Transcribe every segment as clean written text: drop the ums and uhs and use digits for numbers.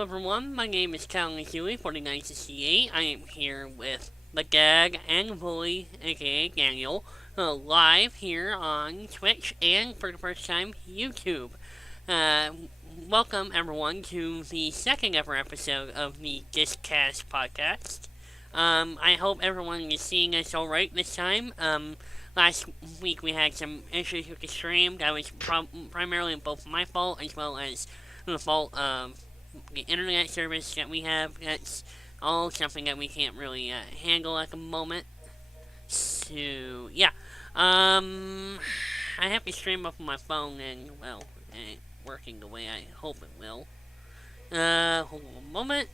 Hello everyone, my name is CallonAzuli, 4968. I am here with the Gag and Bully, aka Daniel, live here on Twitch and for the first time, YouTube. Uh, Welcome everyone to the second ever episode of the DSC-CAST podcast. I hope everyone is seeing us alright this time. Last week we had some issues with the stream. That was primarily both my fault as well as the fault of the internet service that we have. That's all something that we can't really handle at the moment. So yeah, I have to stream up on my phone, and well, it ain't working the way I hope it will. Hold on a moment.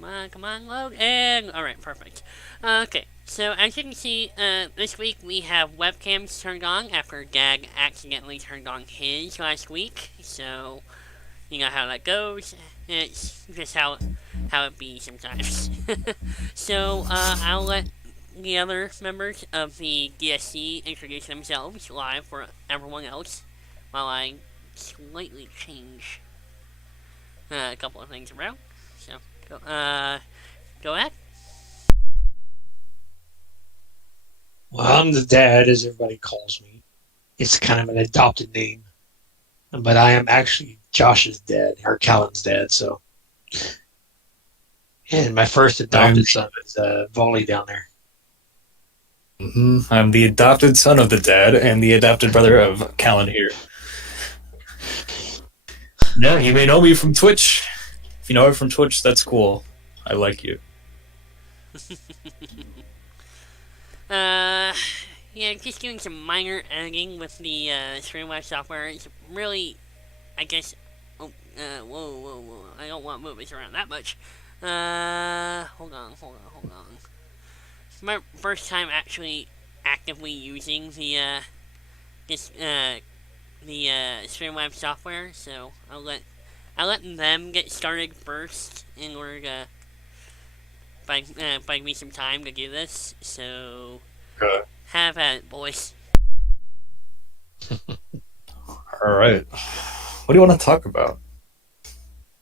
Come on, load, and alright, perfect. Okay, so as you can see, this week we have webcams turned on after Gag accidentally turned on his last week, so you know how that goes. It's just how it be sometimes. So, I'll let the other members of the DSC introduce themselves live for everyone else, while I slightly change a couple of things around. So, go ahead. Well, I'm the dad, as everybody calls me. It's kind of an adopted name. But I am actually Josh's dad, or Callan's dad, so. And my first adopted son is Vully down there. I'm the adopted son of the dad and the adopted brother of Callan here. Yeah, you may know me from Twitch. If you know it from Twitch, that's cool. I like you. Yeah, just doing some minor editing with the Streamlabs software. It's really, I guess. Oh, whoa! I don't want to move this around that much. Hold on. It's my first time actually actively using the Streamlabs software, so I'll let them get started first in order to find me some time to do this. So have at it, boys. All right. What do you want to talk about?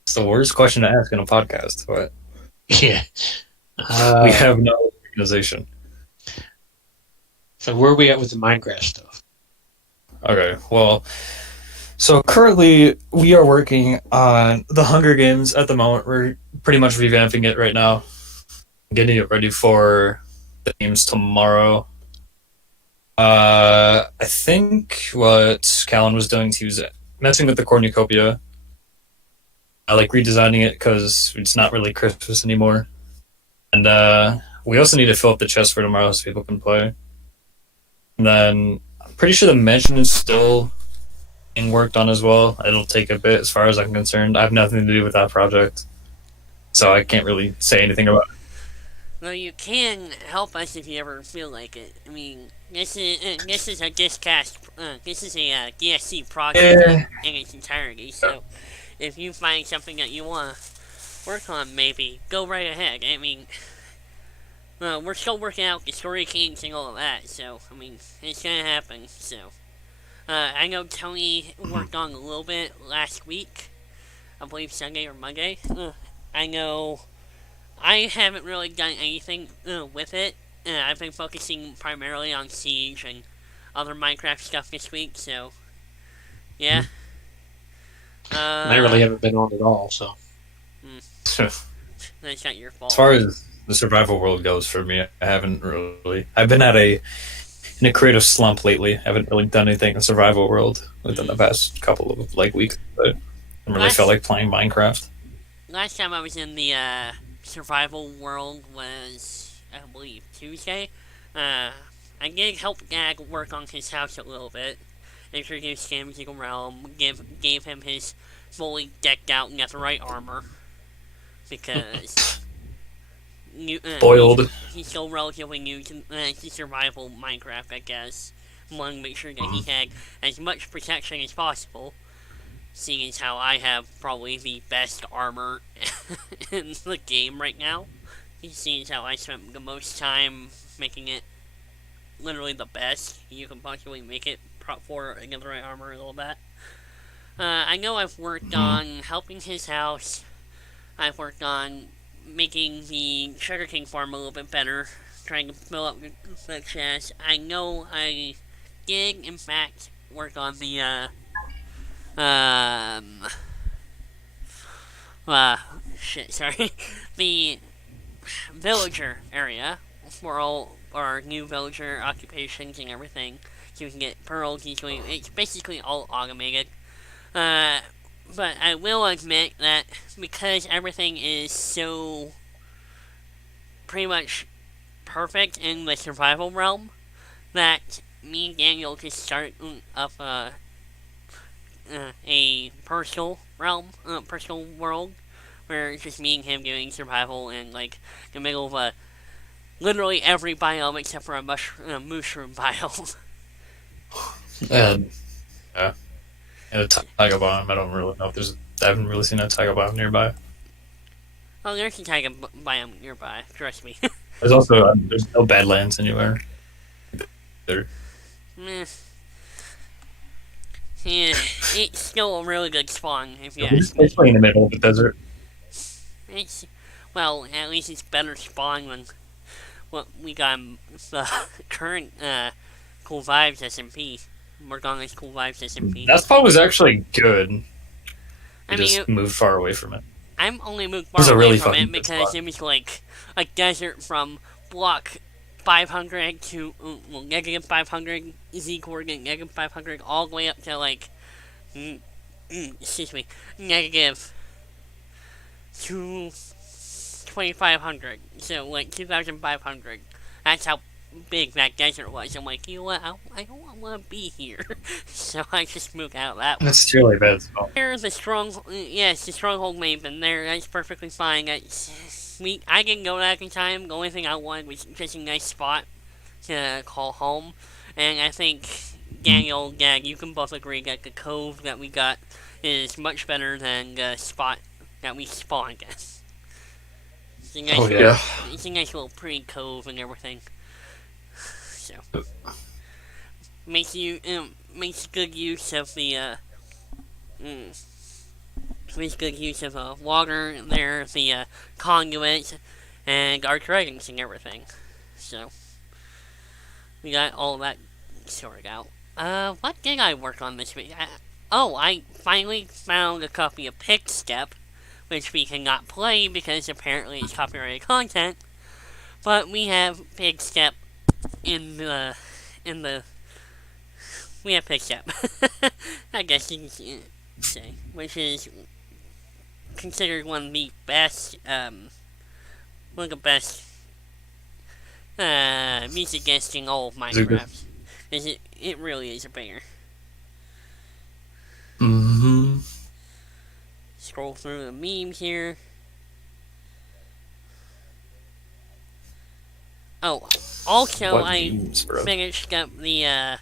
It's the worst question to ask in a podcast, but Yeah. we have no organization. So where are we at with the Minecraft stuff? Okay, well, so currently we are working on the Hunger Games at the moment. We're pretty much revamping it right now, getting it ready for the games tomorrow. I think what Callan was doing, he was messing with the cornucopia. I like redesigning it because it's not really Christmas anymore. And we also need to fill up the chest for tomorrow so people can play. And then I'm pretty sure the mansion is still being worked on as well. It'll take a bit as far as I'm concerned. I have nothing to do with that project, so I can't really say anything about it. Well, you can help us if you ever feel like it. I mean, this is a DSC-CAST. This is a DSC project in its entirety. So, if you find something that you want to work on, maybe go right ahead. I mean, we're still working out the story kinks and all of that. So, I mean, it's gonna happen. So, I know Tony worked on a little bit last week. I believe Sunday or Monday. I know. I haven't really done anything with it. I've been focusing primarily on Siege and other Minecraft stuff this week, so yeah. Mm-hmm. I really haven't been on at all, so. That's not your fault. As far as the survival world goes for me, I haven't really. I've been in a creative slump lately. I haven't really done anything in the survival world within the past couple of weeks, but I really felt like playing Minecraft. Last time I was in the survival world was, I believe, Tuesday. I did help Gag work on his house a little bit. Introduced him to the realm, gave him his fully decked out netherite armor. Because Boiled. He's still relatively new to survival Minecraft, I guess. Wanted to make sure that he had as much protection as possible. Seeing as how I have probably the best armor in the game right now. Seeing as how I spent the most time making it literally the best you can possibly make it for against the right armor and all that. I know I've worked on helping his house, I've worked on making the sugarcane farm a little bit better, trying to fill up the chest. I know I did, in fact, work on the, sorry, the villager area for all our new villager occupations and everything, so we can get pearls easily. It's basically all automated. But I will admit that because everything is so pretty much perfect in the survival realm, that me and Daniel just start up a personal realm, personal world, where it's just me and him doing survival in like the middle of literally every biome except for a mushroom biome. And a tiger biome. I don't really know if there's. I haven't really seen a tiger biome nearby. Oh, there's a tiger biome nearby. Trust me. There's also there's no badlands anywhere. There. Meh. Yeah, it's still a really good spawn if you ask me. It's basically in the middle of the desert. Well, at least it's better spawn than what we got in the current Cool Vibes SMP. Work on this Cool Vibes SMP. That spot was actually good. I Just moved far away from it. I'm only moved far away from it because it was like a desert from block 500 to negative 500 Z coordinate negative 500 all the way up to like excuse me, negative 2,500. So like 2,500. That's how big that desert was. I'm like, you know what? I don't want to be here, so I just moved out that way. That's really bad spot. There's a the stronghold maven there. That's perfectly fine. I didn't go that in time. The only thing I wanted was just a nice spot to call home. And I think Daniel, Gag, you can both agree that the cove that we got is much better than the spot that we spawned at. It's a nice it's a nice little pretty cove and everything. So makes good use of the makes good use of water there, the conduits, and our dragons and everything. So we got all that sorted out. What did I work on this week? I finally found a copy of Pick Step, which we cannot play because apparently it's copyrighted content. But we have Pick Step we have Pick Step. I guess you can say, which is considered one of the best, music guests in all of Minecraft. It really is a banger. Mm-hmm. Scroll through the memes here. Oh, also finished up the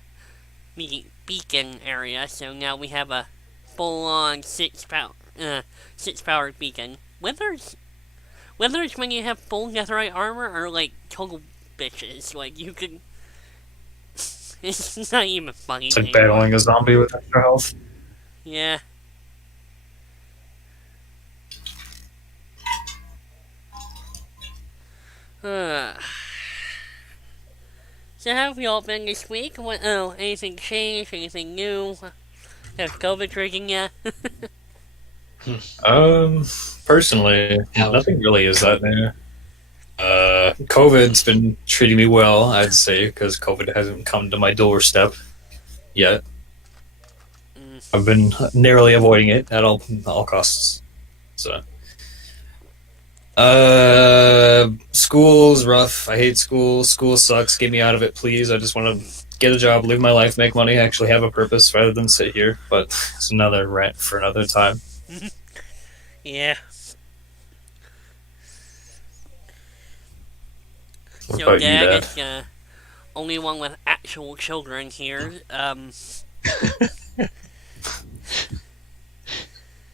beacon area, so now we have a full-on 6-powered beacon. Withers when you have full netherite armor are like total bitches. Like you could, it's not even funny. It's like battling a zombie with extra health. Yeah. So how have you all been this week? Anything changed? Anything new? Has COVID tricking ya? Personally, nothing really is that new. COVID's been treating me well, I'd say, because COVID hasn't come to my doorstep yet. I've been narrowly avoiding it at all costs. So, school's rough. I hate school. School sucks. Get me out of it, please. I just want to get a job, live my life, make money, actually have a purpose rather than sit here. But it's another rant for another time. Yeah. What So about Dad you, Dad? is only one with actual children here.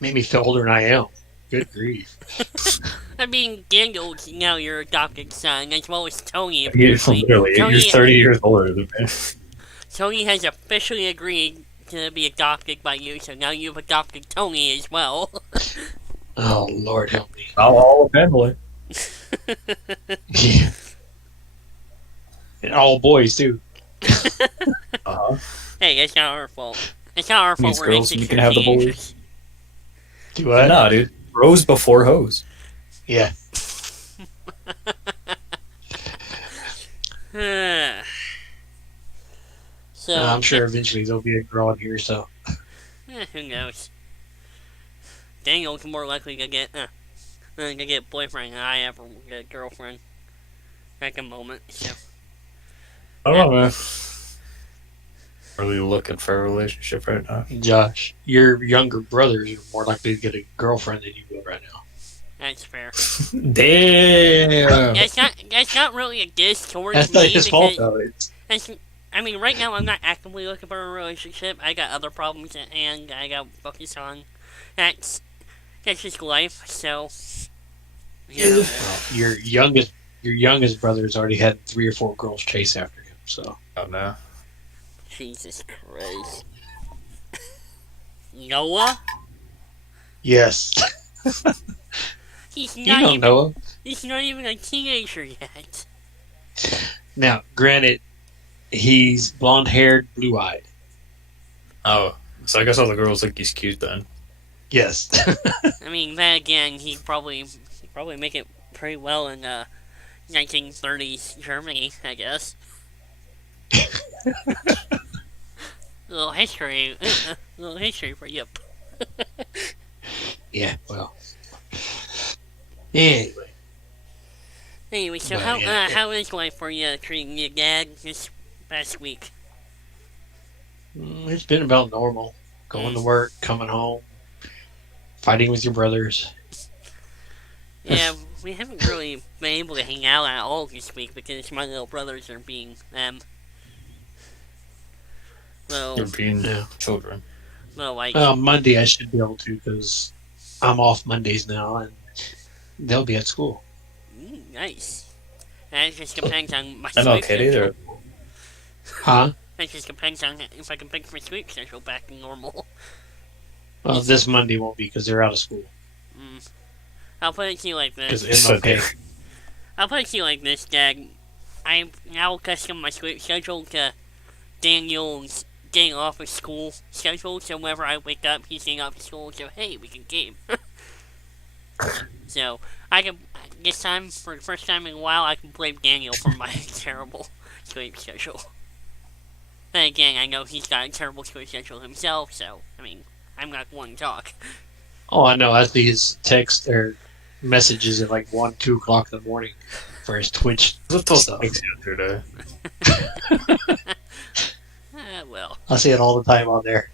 Made me feel older than I am. Good grief. I mean, Daniel's now your adopted son, as well as Tony. You're literally, you're 30 years older than me. Tony has officially agreed to be adopted by you, so now you've adopted Tony as well. Oh, Lord help me. All family. Yeah. And all boys, too. Uh-huh. Hey, it's not our fault. It's not our fault Needs we're girls, and you insecure can have the boys. teenagers. Do what? Nah, dude. Bros before hoes. Yeah. So, I'm sure eventually there'll be a girl in here, so. who knows? Daniel's more likely to get a boyfriend than I ever will get a girlfriend. At the moment, so. I don't know, man. Really looking for a relationship right now. Josh, your younger brothers are more likely to get a girlfriend than you will right now. That's fair. Damn. That's not really a diss towards That's me. not his fault, because though. I mean, right now I'm not actively looking for a relationship. I got other problems at hand I got to focus on. That's just life, so. Yeah. Your youngest brother's already had 3 or 4 girls chase after him, so. Oh, no. Jesus Christ. Noah? Yes. He's You not don't even, know him. He's not even a teenager yet. Now, granted, he's blonde-haired, blue-eyed. Oh, so I guess all the girls think he's cute then. Yes. I mean, then again, he'd probably make it pretty well in 1930s Germany, I guess. little history for you. Yeah, well. Anyway. Anyway, so But, yeah. how is life for you treating your dad this past week? It's been about normal. Going to work, coming home, fighting with your brothers. Yeah, we haven't really been able to hang out at all this week because my little brothers are being them. They're Well, being Yeah. children. like, Monday I should be able to because I'm off Mondays now and they'll be at school. nice. That just depends on my I know, sleep Katie. schedule. Huh? That just depends on if I can fix my sleep schedule back to normal. Well, this Monday won't be because they're out of school. I'll put it to you like Because this. it's okay. I'll put it to you like this, Dad. I now custom my sleep schedule to Daniel's getting off of school schedule, so whenever I wake up, he's getting off of school, so hey, we can game. So, I can, this time, for the first time in a while, I can blame Daniel for my terrible sleep schedule. Then again, I know he's got a terrible sleep schedule himself, so, I mean, I'm not one to talk. Oh, I know. I see his text or messages at like 1, 2 o'clock in the morning for his Twitch stuff. Yesterday. Well. I see it all the time on there.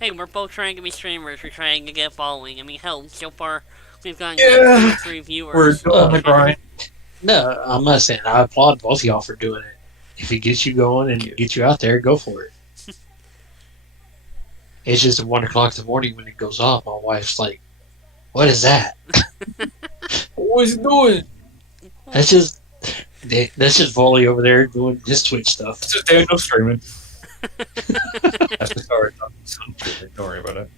Hey, we're both trying to be streamers. We're trying to get a following. I mean, hell, so far we've gotten Yeah. 3 viewers. We're still on the grind. No, I'm not saying. I applaud both of y'all for doing it. If it gets you going and gets you out there, go for it. It's just at 1 o'clock in the morning when it goes off. My wife's like, "What is that?" What is he doing? That's just Vully over there doing his Twitch stuff. It's just Daniel streaming. That's the story. Don't worry about it.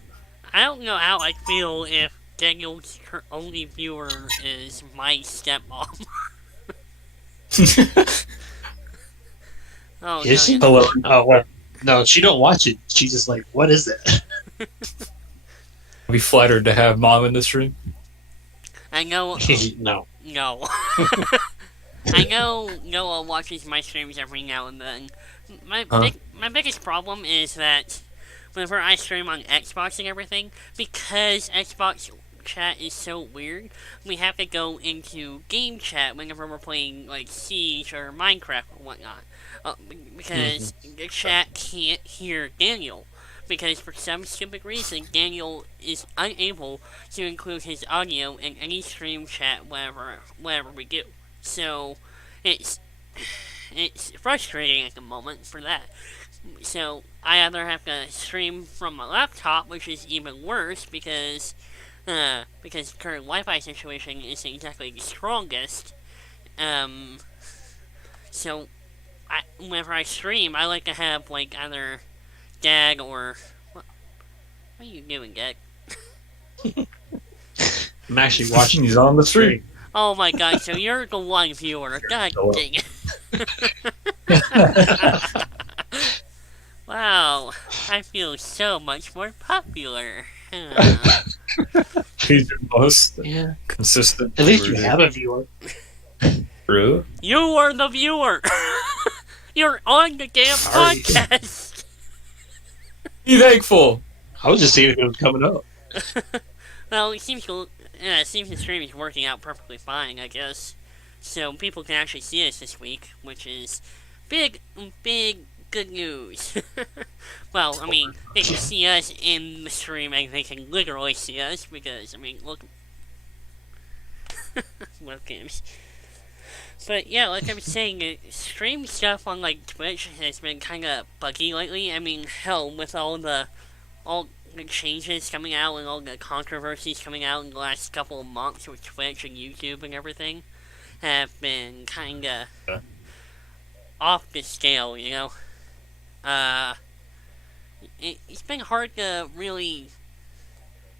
I don't know how I feel if Daniel's only viewer is my stepmom. Oh, Is she? no, Hello. Oh well, no, she don't watch it. She's just like, "What is that?" I'll be flattered to have mom in the stream. I know. No. No. I know Noah watches my streams every now and then. My biggest problem is that whenever I stream on Xbox and everything, because Xbox chat is so weird, we have to go into game chat whenever we're playing like Siege or Minecraft or whatnot. Because the chat can't hear Daniel. Because for some stupid reason, Daniel is unable to include his audio in any stream chat whenever we do. So, it's frustrating at the moment for that. So, I either have to stream from my laptop, which is even worse because the current Wi-Fi situation isn't exactly the strongest. So, whenever I stream, I like to have, like, either Dag or... What are you doing, Dag? I'm actually watching. He's on the street. Oh my god, so you're the one viewer. God dang it. Wow, I feel so much more popular. He's your most Yeah. consistent. At least you viewer. have a viewer. True. You are the viewer. You're on the damn Sorry. podcast. Be thankful. I was just seeing if it was coming up. Well, it seems the stream is working out perfectly fine, I guess. So people can actually see us this week, which is big good news. Well, I mean, they can see us in the stream, and they can literally see us, because, I mean, look... webcams. But yeah, like I was saying, stream stuff on, like, Twitch has been kinda buggy lately. I mean, hell, with all the changes coming out and all the controversies coming out in the last couple of months with Twitch and YouTube and everything have been kinda off the scale, you know? It's been hard to really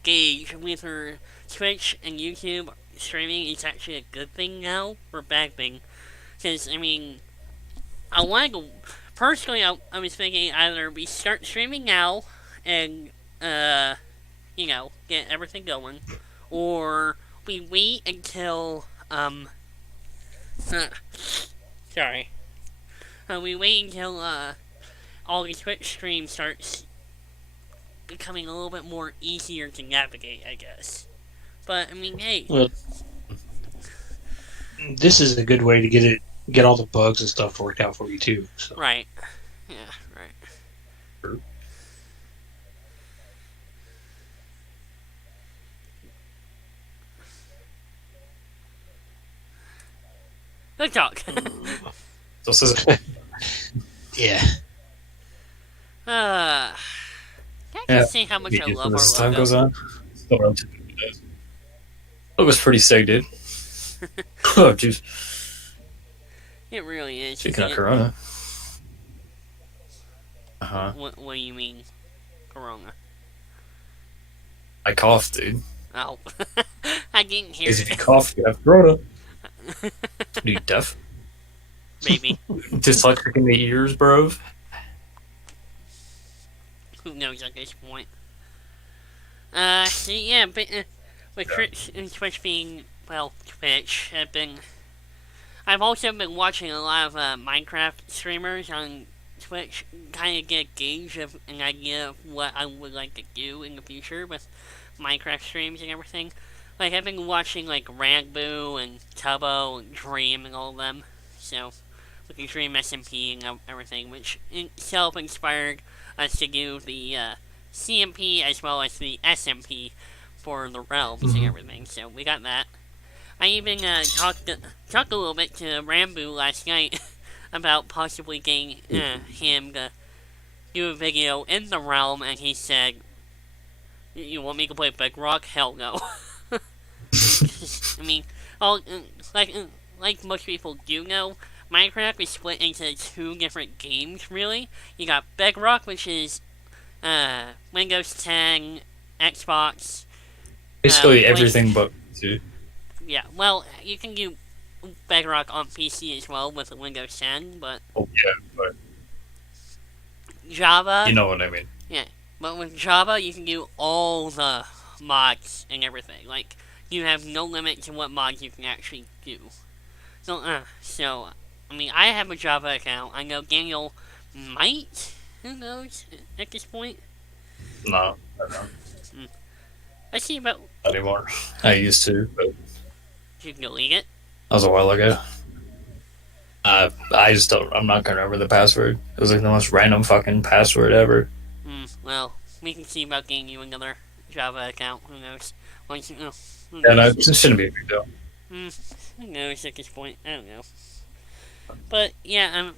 gauge whether Twitch and YouTube streaming is actually a good thing now or a bad thing. Because, I mean, personally, I was thinking either we start streaming now and, you know, get everything going, or we wait until, sorry. We wait until, all the Twitch streams starts becoming a little bit more easier to navigate, I guess. But, I mean, hey. Well, this is a good way to get all the bugs and stuff worked out for you too. So. Right. Yeah, right. Good talk. Yeah. I can see how much I love our As logo. time goes on, still relatively good days. It was pretty sick, dude. Oh, jeez. It really is. Speaking of Corona. What do you mean, Corona? I coughed, dude. Oh. I didn't hear Because if you it. cough, you have Corona. Are you deaf? Maybe. Dyslexic in the ears, bro? Who knows at this point. So yeah, but, with Twitch and Twitch being, well, Twitch, I've also been watching a lot of, Minecraft streamers on Twitch, kind of get a gauge of an idea of what I would like to do in the future with Minecraft streams and everything. Like, I've been watching, like, Ragboo and Tubbo and Dream and all of them, so, with the Dream SMP and everything, which itself inspired us to do the, CMP as well as the SMP for the realms and everything, so we got that. I even, talked a little bit to Rambo last night about possibly getting, him to do a video in the realm, and he said, "You want me to play Bedrock? Hell no." I mean, like most people do know, Minecraft is split into 2 different games, really. You got Bedrock, which is, Windows 10, Xbox. Basically everything but two. Yeah, well, you can do Bedrock on PC as well with Windows 10, but Oh, yeah, but Java, you know what I mean. but with Java, you can do all the mods and everything. Like, you have no limit to what mods you can actually do. So, I mean, I have a Java account. I know Daniel might, who knows, at this point. No, I don't know. I see about, Not anymore. I used to, but you can delete it. that was a while ago. I just don't. I'm not gonna remember the password. It was like the most random fucking password ever. Well, we can see about getting you another Java account. Who knows? Once you know. Who Yeah, no, knows? it shouldn't be a big deal. Who knows at this point? I don't know. But yeah,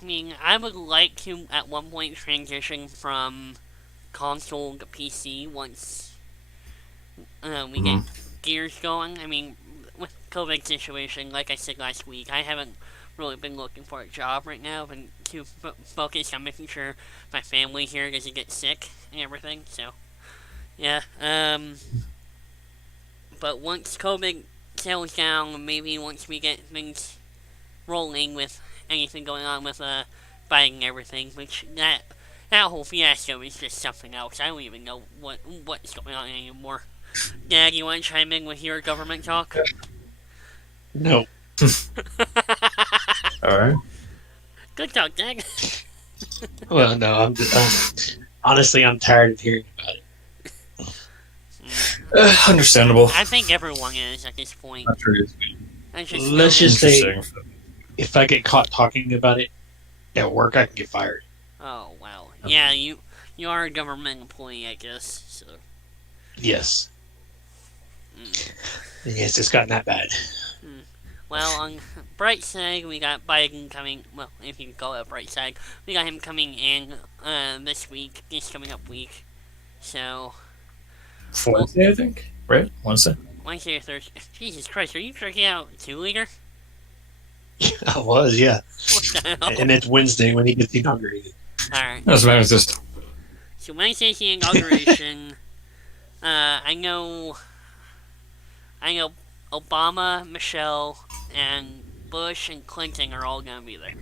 I mean, I would like to at one point transition from console to PC once we get gears going. I mean, with COVID situation, like I said last week, I haven't really been looking for a job right now. I've been too focused on making sure my family here doesn't get sick and everything. So, yeah. But once COVID settles down, maybe once we get things rolling with anything going on with Biden and everything, which that whole fiasco is just something else. I don't even know what's going on anymore. Dad, you want to chime in with your government talk? No. Alright. Good talk, Dad. Well, no, I'm just honestly, I'm tired of hearing about it. Understandable. I think everyone is at this point. Not sure it's Let's just say, interesting. if I get caught talking about it at work, I can get fired. Oh wow, yeah, you are a government employee, I guess. So. Yes. Yes, it's gotten that bad. Well, on bright side, we got Biden coming. Well, if you can call it a bright side, we got him coming in this coming up week. So. Wednesday, I think. Right? Wednesday. Wednesday or Thursday. Jesus Christ, are you drinking out 2-liter? I was, yeah. What the hell? And it's Wednesday when he gets inaugurated. Alright. That's what I was just. So Wednesday's the inauguration. I know Obama, Michelle, and Bush and Clinton are all gonna be there,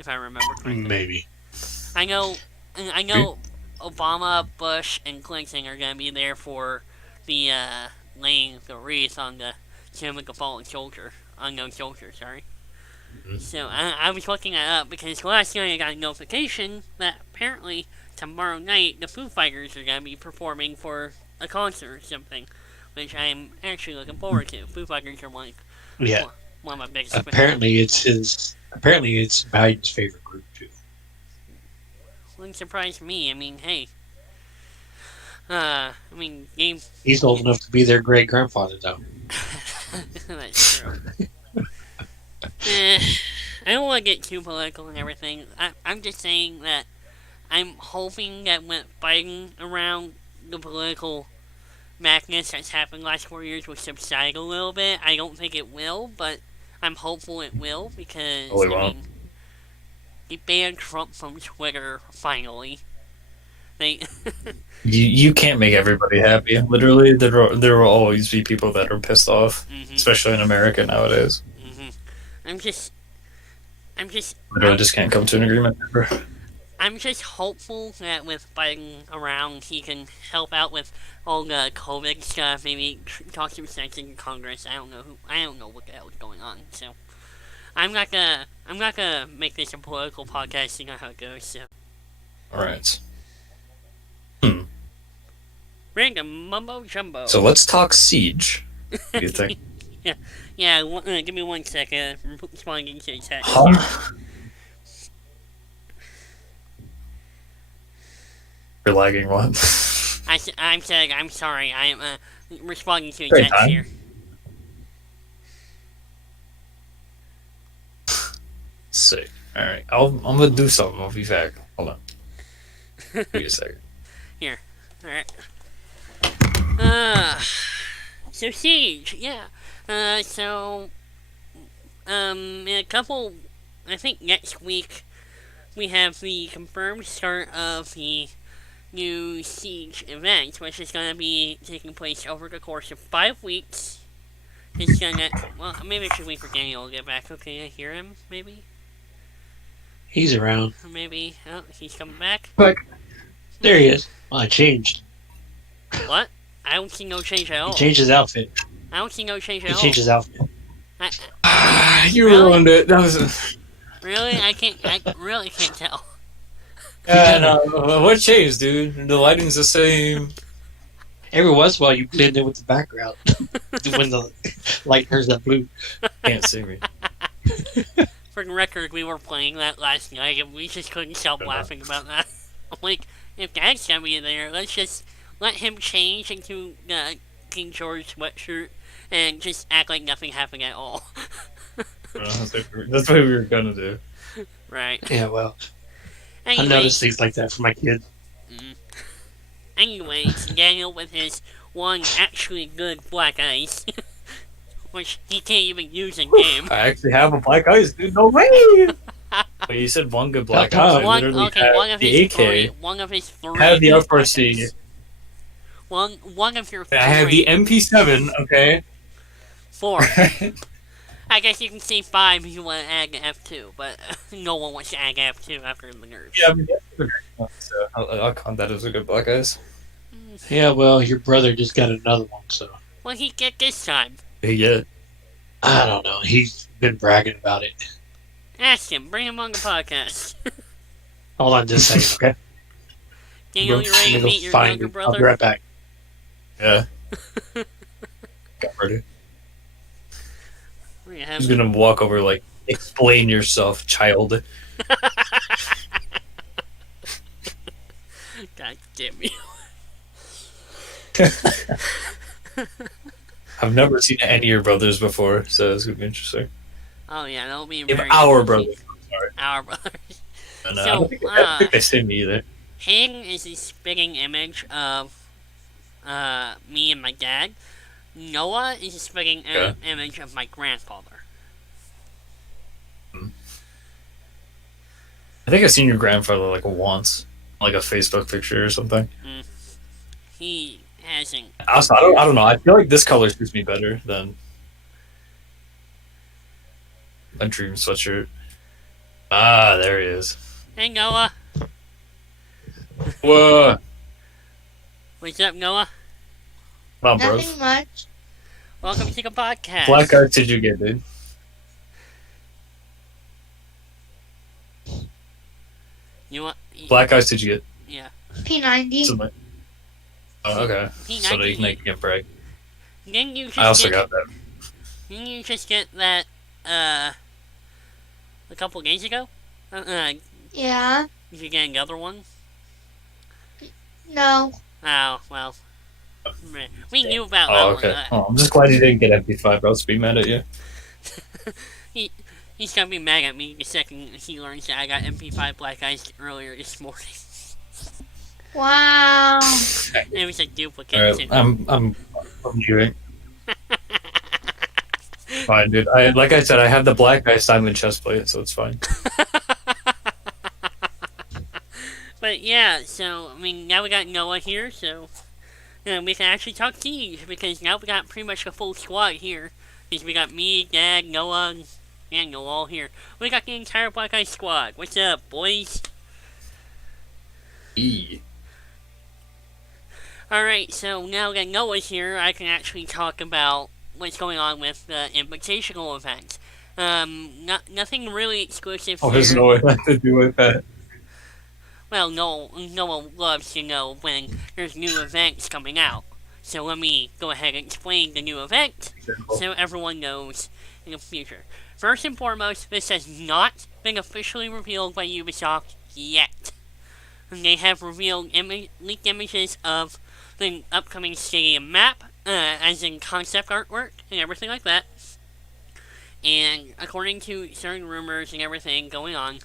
if I remember correctly. Maybe. I know Obama, Bush, and Clinton are gonna be there for the laying the wreath on the Tomb of Fallen Soldier, unknown soldier. Sorry. Mm-hmm. So I was looking that up because last night I got a notification that apparently tomorrow night the Foo Fighters are gonna be performing for a concert or something, which I'm actually looking forward to. Foo Fighters are one of my biggest. Apparently it's Biden's favorite group too. Wouldn't surprise me. I mean, hey. He's old enough to be their great grandfather, though. That's true. I don't want to get too political and everything. I'm just saying that I'm hoping that with Biden around, the political madness that's happened the last 4 years will subside a little bit. I don't think it will, but I'm hopeful it will because they banned Trump from Twitter finally. You can't make everybody happy. Literally, there will always be people that are pissed off, especially in America nowadays. I'm just Literally, just can't come to an agreement. I'm just hopeful that with Biden around, he can help out with all the COVID stuff. Maybe talk to senators in Congress. I don't know what the hell is going on. So I'm not gonna make this a political podcast. You know how it goes. So. All right. Random mumbo jumbo. So let's talk Siege. What do you think? Yeah. Give me 1 second. I'm responding to the text. Huh? You're lagging what? I'm saying I'm sorry. I am responding to the text here. Sick. All right. I'm gonna do something. I'll be back. Hold on. Give me a second. Here. All right. So Siege, yeah. In a couple, I think next week, we have the confirmed start of the new Siege event, which is going to be taking place over the course of 5 weeks. It's gonna, well, maybe I should wait for Daniel to get back. Okay, I hear him, maybe? He's around. Maybe. Oh, he's coming back? There he is. Well, I changed. What? I don't see no change at all. He changed his outfit. I don't see no change at all. He changed his outfit. You Really? ruined it. That was. Really? I really can't tell. What changed, dude? The lighting's the same. Every once in a while, you blend in with the background when the light turns that blue. Can't see me. For the record, we were playing that last night, and we just couldn't stop laughing about that. I'm like, if Dad's gonna be there, let's just let him change into the King George sweatshirt and just act like nothing happened at all. That's what we were gonna do. Right. Yeah, well, Anyways, I notice things like that for my kids. Anyways, Daniel with his one actually good black ice, which he can't even use in game. I actually have a black ice, dude. No way! Wait, you said one good black ice. I literally had the AK. One of his three. Had the FRC. One of your I have the MP7, okay? 4. I guess you can say 5 if you want to add an F2, but no one wants to add an F2 after the nerfs. Yeah, I mean, that's a great one, so I'll count that as a good Black Eyes. Yeah, well, your brother just got another one, so. What he get this time? Yeah. I don't know. He's been bragging about it. Ask him. Bring him on the podcast. Hold on just a second, okay? Daniel, you ready to meet your younger brother? I'll be right back. Yeah. Got ready. Have He's gonna walk over like, explain yourself, child. God damn you. I've never seen any of your brothers before, so it's gonna be interesting. Oh yeah, that'll be If very our interesting. brothers. I'm sorry. Our brothers. And, So, I don't think they say me either. Hayden is a spitting image of me and my dad. Noah is a spitting image of my grandfather. I think I've seen your grandfather like once, like a Facebook picture or something. He hasn't. Also, I don't know. I feel like this color suits me better than a dream sweatshirt. Ah, there he is. Hey Noah. Whoa. What's up, Noah? Come on, bro. Nothing much. Welcome to the podcast. Black Eyes did you get, dude? You want? Black Eyes did you get? Yeah. P90. Somebody. Oh, okay. P90. So that you can get brag. Didn't you just I also get, got that. Didn't you just get that a couple days ago? Yeah. Did you get another one? No. Oh well. We knew about Oh, that okay. one. Oh, I'm just glad you didn't get MP5. I was be mad at you. He's gonna be mad at me the second he learns that I got MP5 Black Eyes earlier this morning. Wow. It was a duplicate. Alright, I'm leaving. Fine, dude. Like I said, I have the Black Eyes Simon chestplate, so it's fine. But yeah, so I mean, now we got Noah here, so we can actually talk Siege because now we got pretty much a full squad here. Because we got me, Dad, Noah, and Daniel all here. We got the entire Black Eyes squad. What's up, boys? Alright, so now that Noah's here, I can actually talk about what's going on with the Invitational event. Nothing really exclusive Oh, here. there's no way to do with that. Well, Noah loves to know when there's new events coming out. So let me go ahead and explain the new event so everyone knows in the future. First and foremost, this has not been officially revealed by Ubisoft yet. They have revealed leaked images of the upcoming stadium map, as in concept artwork and everything like that. And according to certain rumors and everything going on,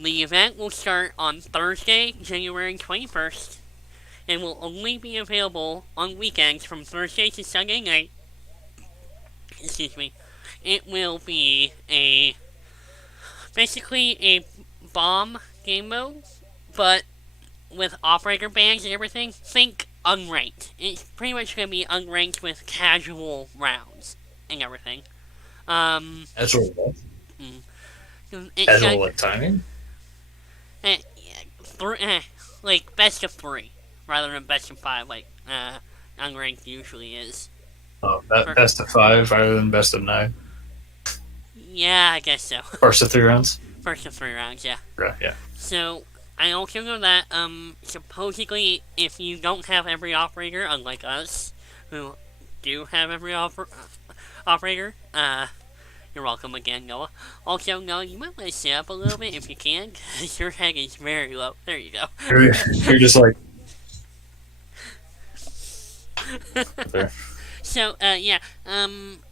the event will start on Thursday, January 21st, and will only be available on weekends from Thursday to Sunday night. Excuse me. It will be basically a bomb game mode, but with operator bands and everything. Think unranked. It's pretty much going to be unranked with casual rounds and everything. Casual what? It's Casual like timing? Like best of 3 rather than best of 5 like unranked usually is. Oh, best of 5 rather than best of 9. Yeah, I guess so. First of 3 rounds? First of 3 rounds, yeah. Yeah. So, I also know that, supposedly, if you don't have every operator, unlike us, who do have every operator, you're welcome again, Noah. Also, Noah, you might want to sit up a little bit if you can, because your head is very low. There you go. You're just like... there. So, yeah,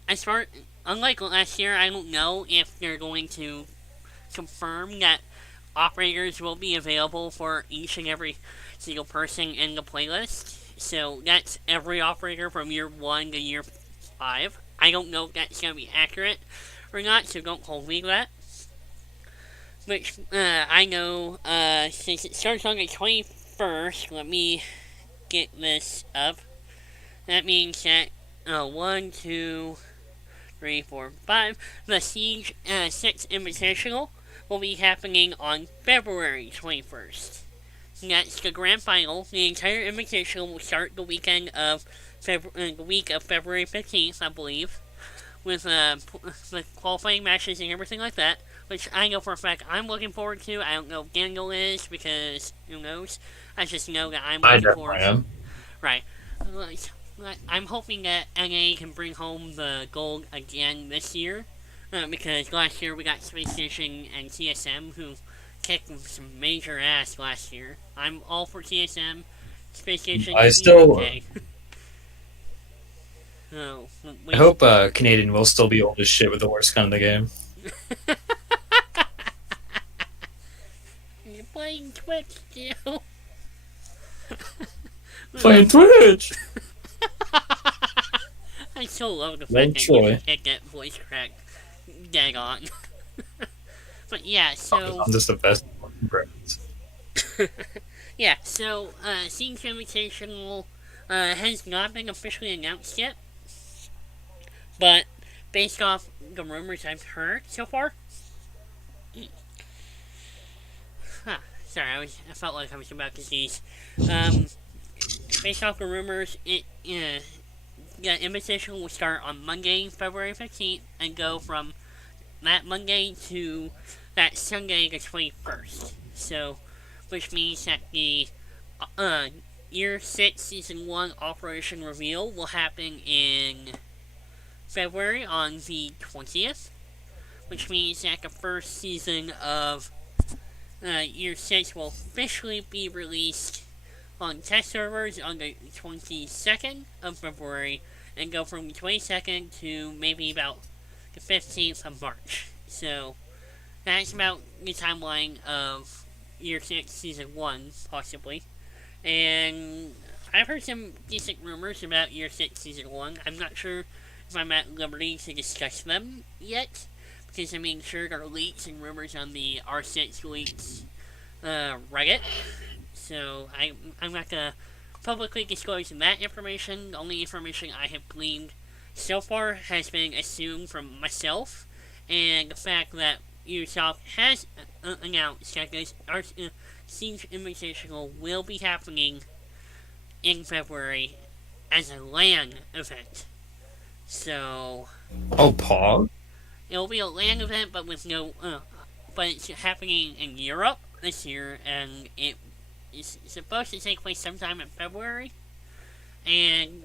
as far, unlike last year, I don't know if they're going to confirm that operators will be available for each and every single person in the playlist. So, that's every operator from year 1 to year 5. I don't know if that's going to be accurate or not, so don't hold me to that. Which, I know, since it starts on the 21st, let me get this up, that means that 1, 2, 3, 4, 5, the Siege 6 Invitational will be happening on February 21st. That's the grand final. The entire Invitational will start the weekend of the week of February 15th, I believe, with the qualifying matches and everything like that, which I know for a fact I'm looking forward to. I don't know if Daniel is, because who knows. I just know that I'm looking forward to it. Right. I'm hoping that NA can bring home the gold again this year, because last year we got Space Station and TSM, who kicked some major ass last year. I'm all for TSM. Space Station. I still. Okay. Oh, I hope Canadian will still be old as shit with the worst gun in the game. You're playing Twitch still. Playing Twitch! I so love the fact that you can hit that voice crack dead on. But yeah, so... I'm just the best friends. Yeah, so, Siege Invitational has not been officially announced yet. But, based off the rumors I've heard so far... Sorry, I felt like I was about to sneeze. Based off the rumors, the Invitational will start on Monday, February 15th, and go from that Monday to that Sunday, the 21st. So, which means that the Year 6 Season 1 Operation Reveal will happen in February on the 20th, which means that the first season of Year 6 will officially be released on test servers on the 22nd of February, and go from the 22nd to maybe about the 15th of March. So, that's about the timeline of Year 6 Season 1, possibly. And I've heard some decent rumors about Year 6 Season 1. I'm not sure if I'm at liberty to discuss them yet, because I'm being sure there are leaks and rumors on the R6 leaks Reddit. So I'm not going to publicly disclose that information. The only information I have gleaned so far has been assumed from myself, and the fact that Ubisoft has announced that this Siege Invitational will be happening in February as a LAN event. So... Oh, Pog? It'll be a LAN event, but with no... but it's happening in Europe this year, and it is supposed to take place sometime in February. And,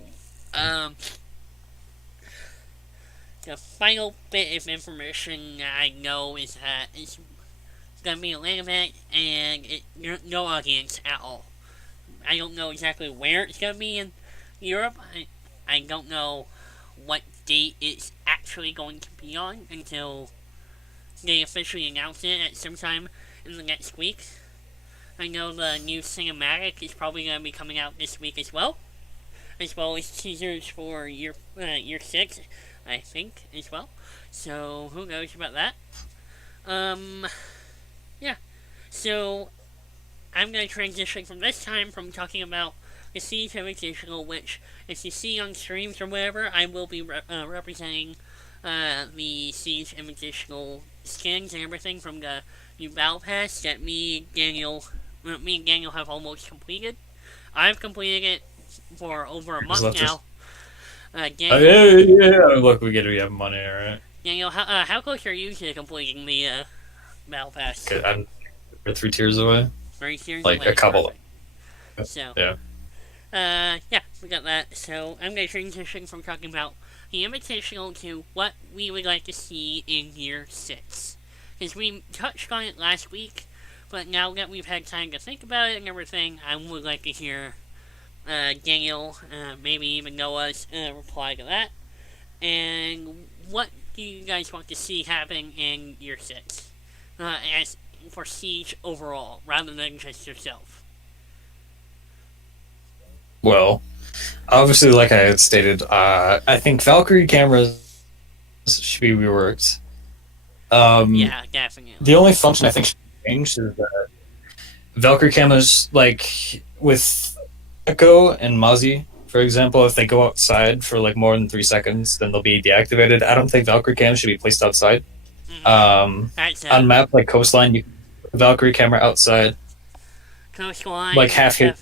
the final bit of information I know is that it's gonna be a LAN event, and no audience at all. I don't know exactly where it's gonna be in Europe. I don't know what date it's actually going to be on until they officially announce it at some time in the next week. I know the new cinematic is probably going to be coming out this week as well as teasers for year 6, I think, as well. So, who knows about that? Yeah. So, I'm going to transition from this time from talking about the Siege Invitational, which, if you see on streams or whatever, I will be representing the Siege Invitational skins and everything from the new Battle Pass that me and Daniel have almost completed. I've completed it for over a month now. Yeah, look, we have money, alright? Daniel, how close are you to completing the Battle Pass? I'm 3 tiers away. 3 tiers like away. A couple. So, yeah. Yeah, we got that. So, I'm going to transition from talking about the Invitational to what we would like to see in Year 6. Because we touched on it last week, but now that we've had time to think about it and everything, I would like to hear Daniel, maybe even Noah's reply to that. And what do you guys want to see happen in Year 6? As for Siege overall, rather than just yourself. Well, obviously, like I had stated, I think Valkyrie cameras should be reworked. Yeah, definitely. The only function I think should change is that Valkyrie cameras, like, with Echo and Mozzie, for example, if they go outside for like more than 3 seconds, then they'll be deactivated. I don't think Valkyrie cams should be placed outside. On map like Coastline, you can put the Valkyrie camera outside. Coastline, like half hit.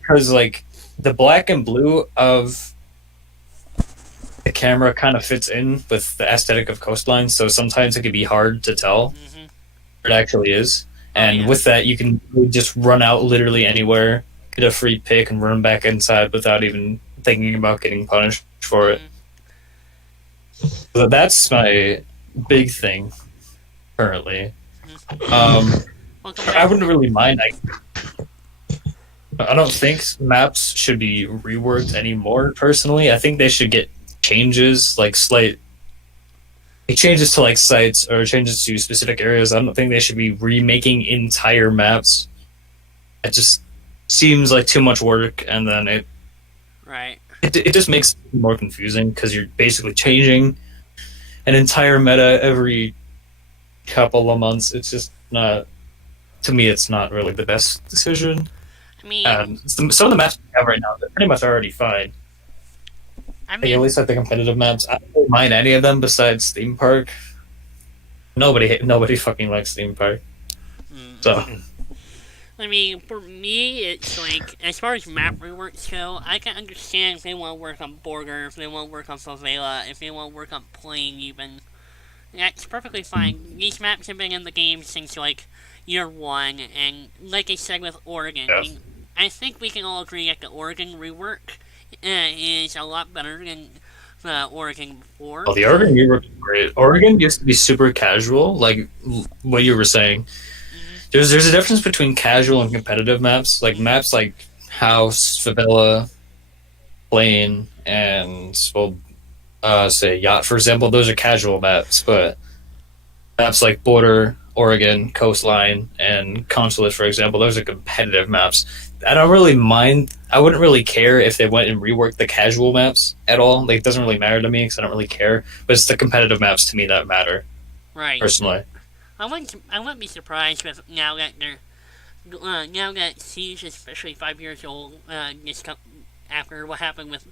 Because like the black and blue of the camera kind of fits in with the aesthetic of Coastline, so sometimes it can be hard to tell what it actually is. And with that, you can just run out literally anywhere, get a free pick, and run back inside without even thinking about getting punished for it. So that's my big thing currently. I wouldn't really mind. I don't think maps should be reworked anymore, personally. I think they should get changes, like changes to like sites or changes to specific areas. I don't think they should be remaking entire maps. It just seems like too much work, and then it just makes it more confusing because you're basically changing an entire meta every couple of months. It's just not, to me, it's not really the best decision. I mean, some of the maps we have right now, they're pretty much already fine. At least like the competitive maps, I don't mind any of them besides Theme Park. Nobody fucking likes Theme Park. So, I mean, for me, it's like, as far as map reworks go, I can understand if they want to work on Borger, if they want to work on Favela, if they want to work on Plain even. That's perfectly fine. These maps have been in the game since, like, year one, and like I said with Oregon, I think we can all agree that the Oregon rework is a lot better than the Oregon before. Oh, the Oregon rework is great. Oregon used to be super casual, like what you were saying. There's a difference between casual and competitive maps. Like maps like House, Favela, Plain, and say Yacht, for example. Those are casual maps, but maps like Border, Oregon, Coastline, and Consulate, for example, those are competitive maps. I don't really mind. I wouldn't really care if they went and reworked the casual maps at all. Like, it doesn't really matter to me because I don't really care. But it's the competitive maps to me that matter. Right. Personally. I wouldn't be surprised with now that Siege is officially 5 years old, after what happened with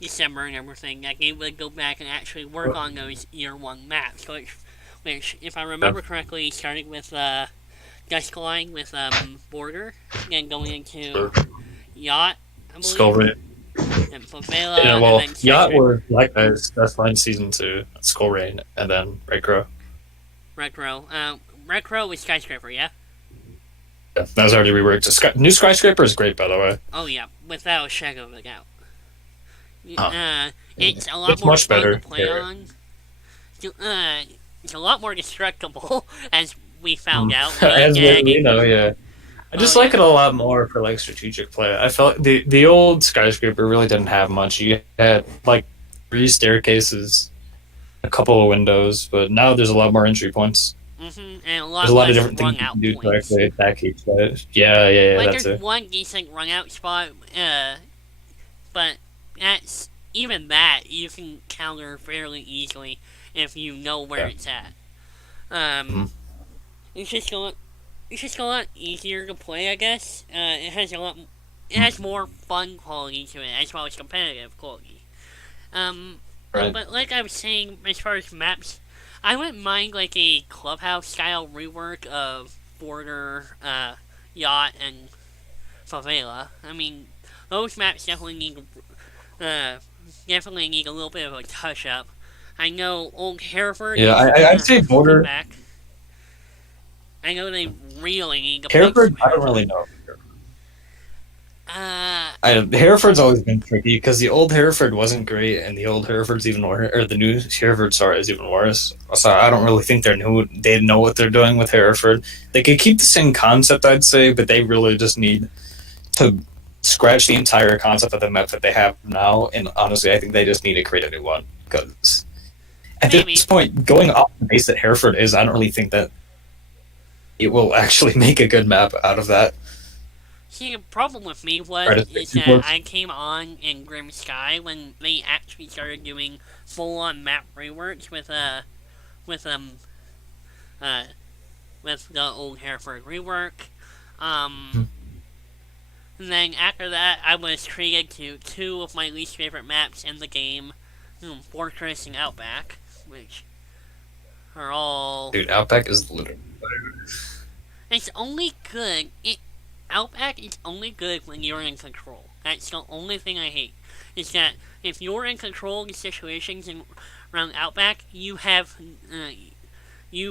December and everything, that they would go back and actually work on those year one maps, which if I remember correctly, starting with Dusk Line with Border, and going into Yacht, I believe. Skull Rain. And Favela, Yeah, well, and then Yacht were Black Guys, Dusk Line Season 2, Skull Rain, and then Red Crow. Red Crow. Red Crow was Skyscraper, yeah? Yeah, that was already reworked. New Skyscraper is great, by the way. Oh yeah, without a shadow of a doubt. It's a lot it's more much fun better to play on. It's a lot more destructible, as we found out. As we know, yeah. I just like it a lot more for like strategic play. I felt the old Skyscraper really didn't have much. You had like 3 staircases, a couple of windows, but now there's a lot more entry points. And a There's a lot of different things you can do to actually attack each side. Yeah, like that's there's it. one decent run out spot, but that's even that you can counter fairly easily if you know where it's at. It's just a lot easier to play, I guess. It has more fun quality to it, as well as competitive quality. Right. But like I was saying, as far as maps, I wouldn't mind like a clubhouse style rework of Border, Yacht, and Favela. I mean, those maps definitely need a little bit of a touch up. I know Old Hereford. Yeah, I'd say Border. Back. I know they really need to. Hereford, I don't really know. Hereford's always been tricky because the old Hereford wasn't great, and the old Hereford's even worse, or the new Hereford, is even worse. So I don't really think they know what they're doing with Hereford. They could keep the same concept, I'd say, but they really just need to scratch the entire concept of the map that they have now. And honestly, I think they just need to create a new one because at this point, going off the base that Hereford is, I don't really think that it will actually make a good map out of that. See, the problem with me is that I came on in Grim Sky when they actually started doing full-on map reworks with the old Hereford rework. And then after that, I was treated to two of my least favorite maps in the game, Fortress and Outback, which are all... Dude, Outback is literally It's only good... Outback is only good when you're in control. That's the only thing I hate. Is that if you're in control of the situations around Outback, you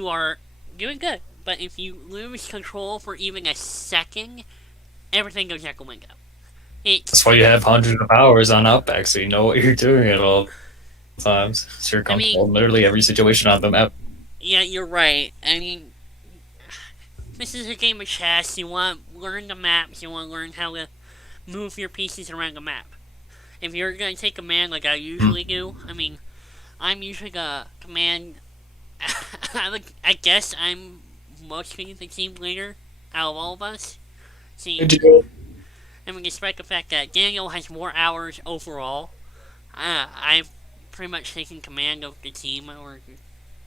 are doing good. But if you lose control for even a second, everything goes out the window. That's why you have hundreds of hours on Outback, so you know what you're doing at all times. So you're comfortable in literally every situation on the map. Yeah, you're right. I mean, this is a game of chess. You want to learn the maps. You want to learn how to move your pieces around the map. If you're going to take command like I usually do, I mean, I'm usually a command... I guess I'm mostly the team leader out of all of us. See, I mean, despite the fact that Daniel has more hours overall, I've pretty much taken command of the team or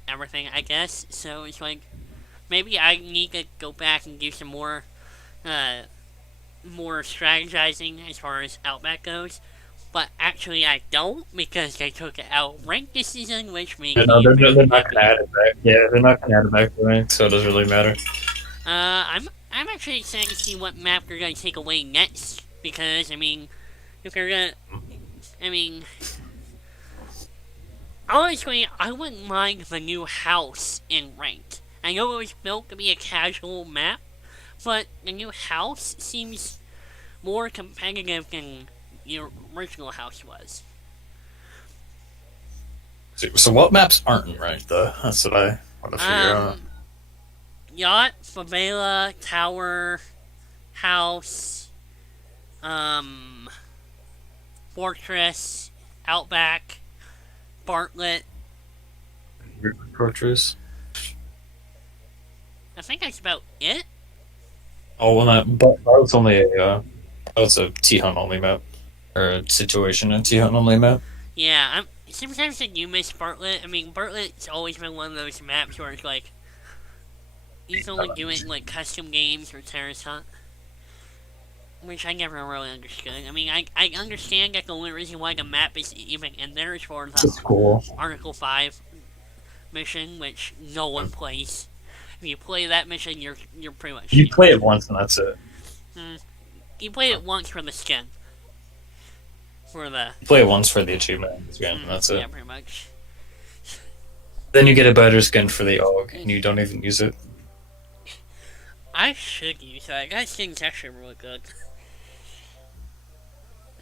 everything, I guess. So it's like, maybe I need to go back and do some more strategizing as far as Outback goes. But actually, I don't, because they took it out ranked this season, which means... they're not going to add it back. Yeah, they're not going to add it back to rank, so it doesn't really matter. I'm actually excited to see what map they're going to take away next, because, I mean, if they're going to... I mean... Honestly, I wouldn't mind the new house in ranked. I know it was built to be a casual map, but the new house seems more competitive than your original house was. So what maps aren't in rank, though? That's what I want to figure out. Yacht, Favela, Tower, House, Fortress, Outback, Bartlett. Fortress. I think that's about it. Oh, well, but that was only that was a T-Hunt only map. Or a situation in T-Hunt only map. Yeah, sometimes I do miss Bartlett. I mean, Bartlett's always been one of those maps where it's like, you can only do it in like custom games or Terrace Hunt. Which I never really understood. I mean, I understand that the only reason why the map is even in there is for the Article 5 mission, which no one plays. If you play that mission, you're pretty much... You play it once and that's it. You play it once for the skin. You play it once for the achievement skin, and that's it. Yeah, pretty much. Then you get a better skin for the AUG, and you don't even use it. I should use that. That skin's actually really good.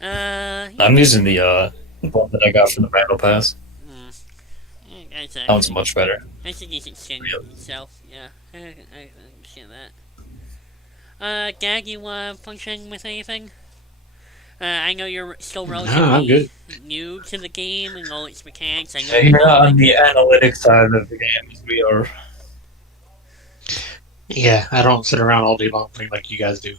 I'm using the one that I got from the Battle Pass. That one's much better. That's a decent skin itself, yeah. I understand that. Gag, you function with anything? I know you're still relatively new to the game and all its mechanics. I know you're not on the analytics side of the game as we are. Yeah, I don't sit around all day long playing like you guys do.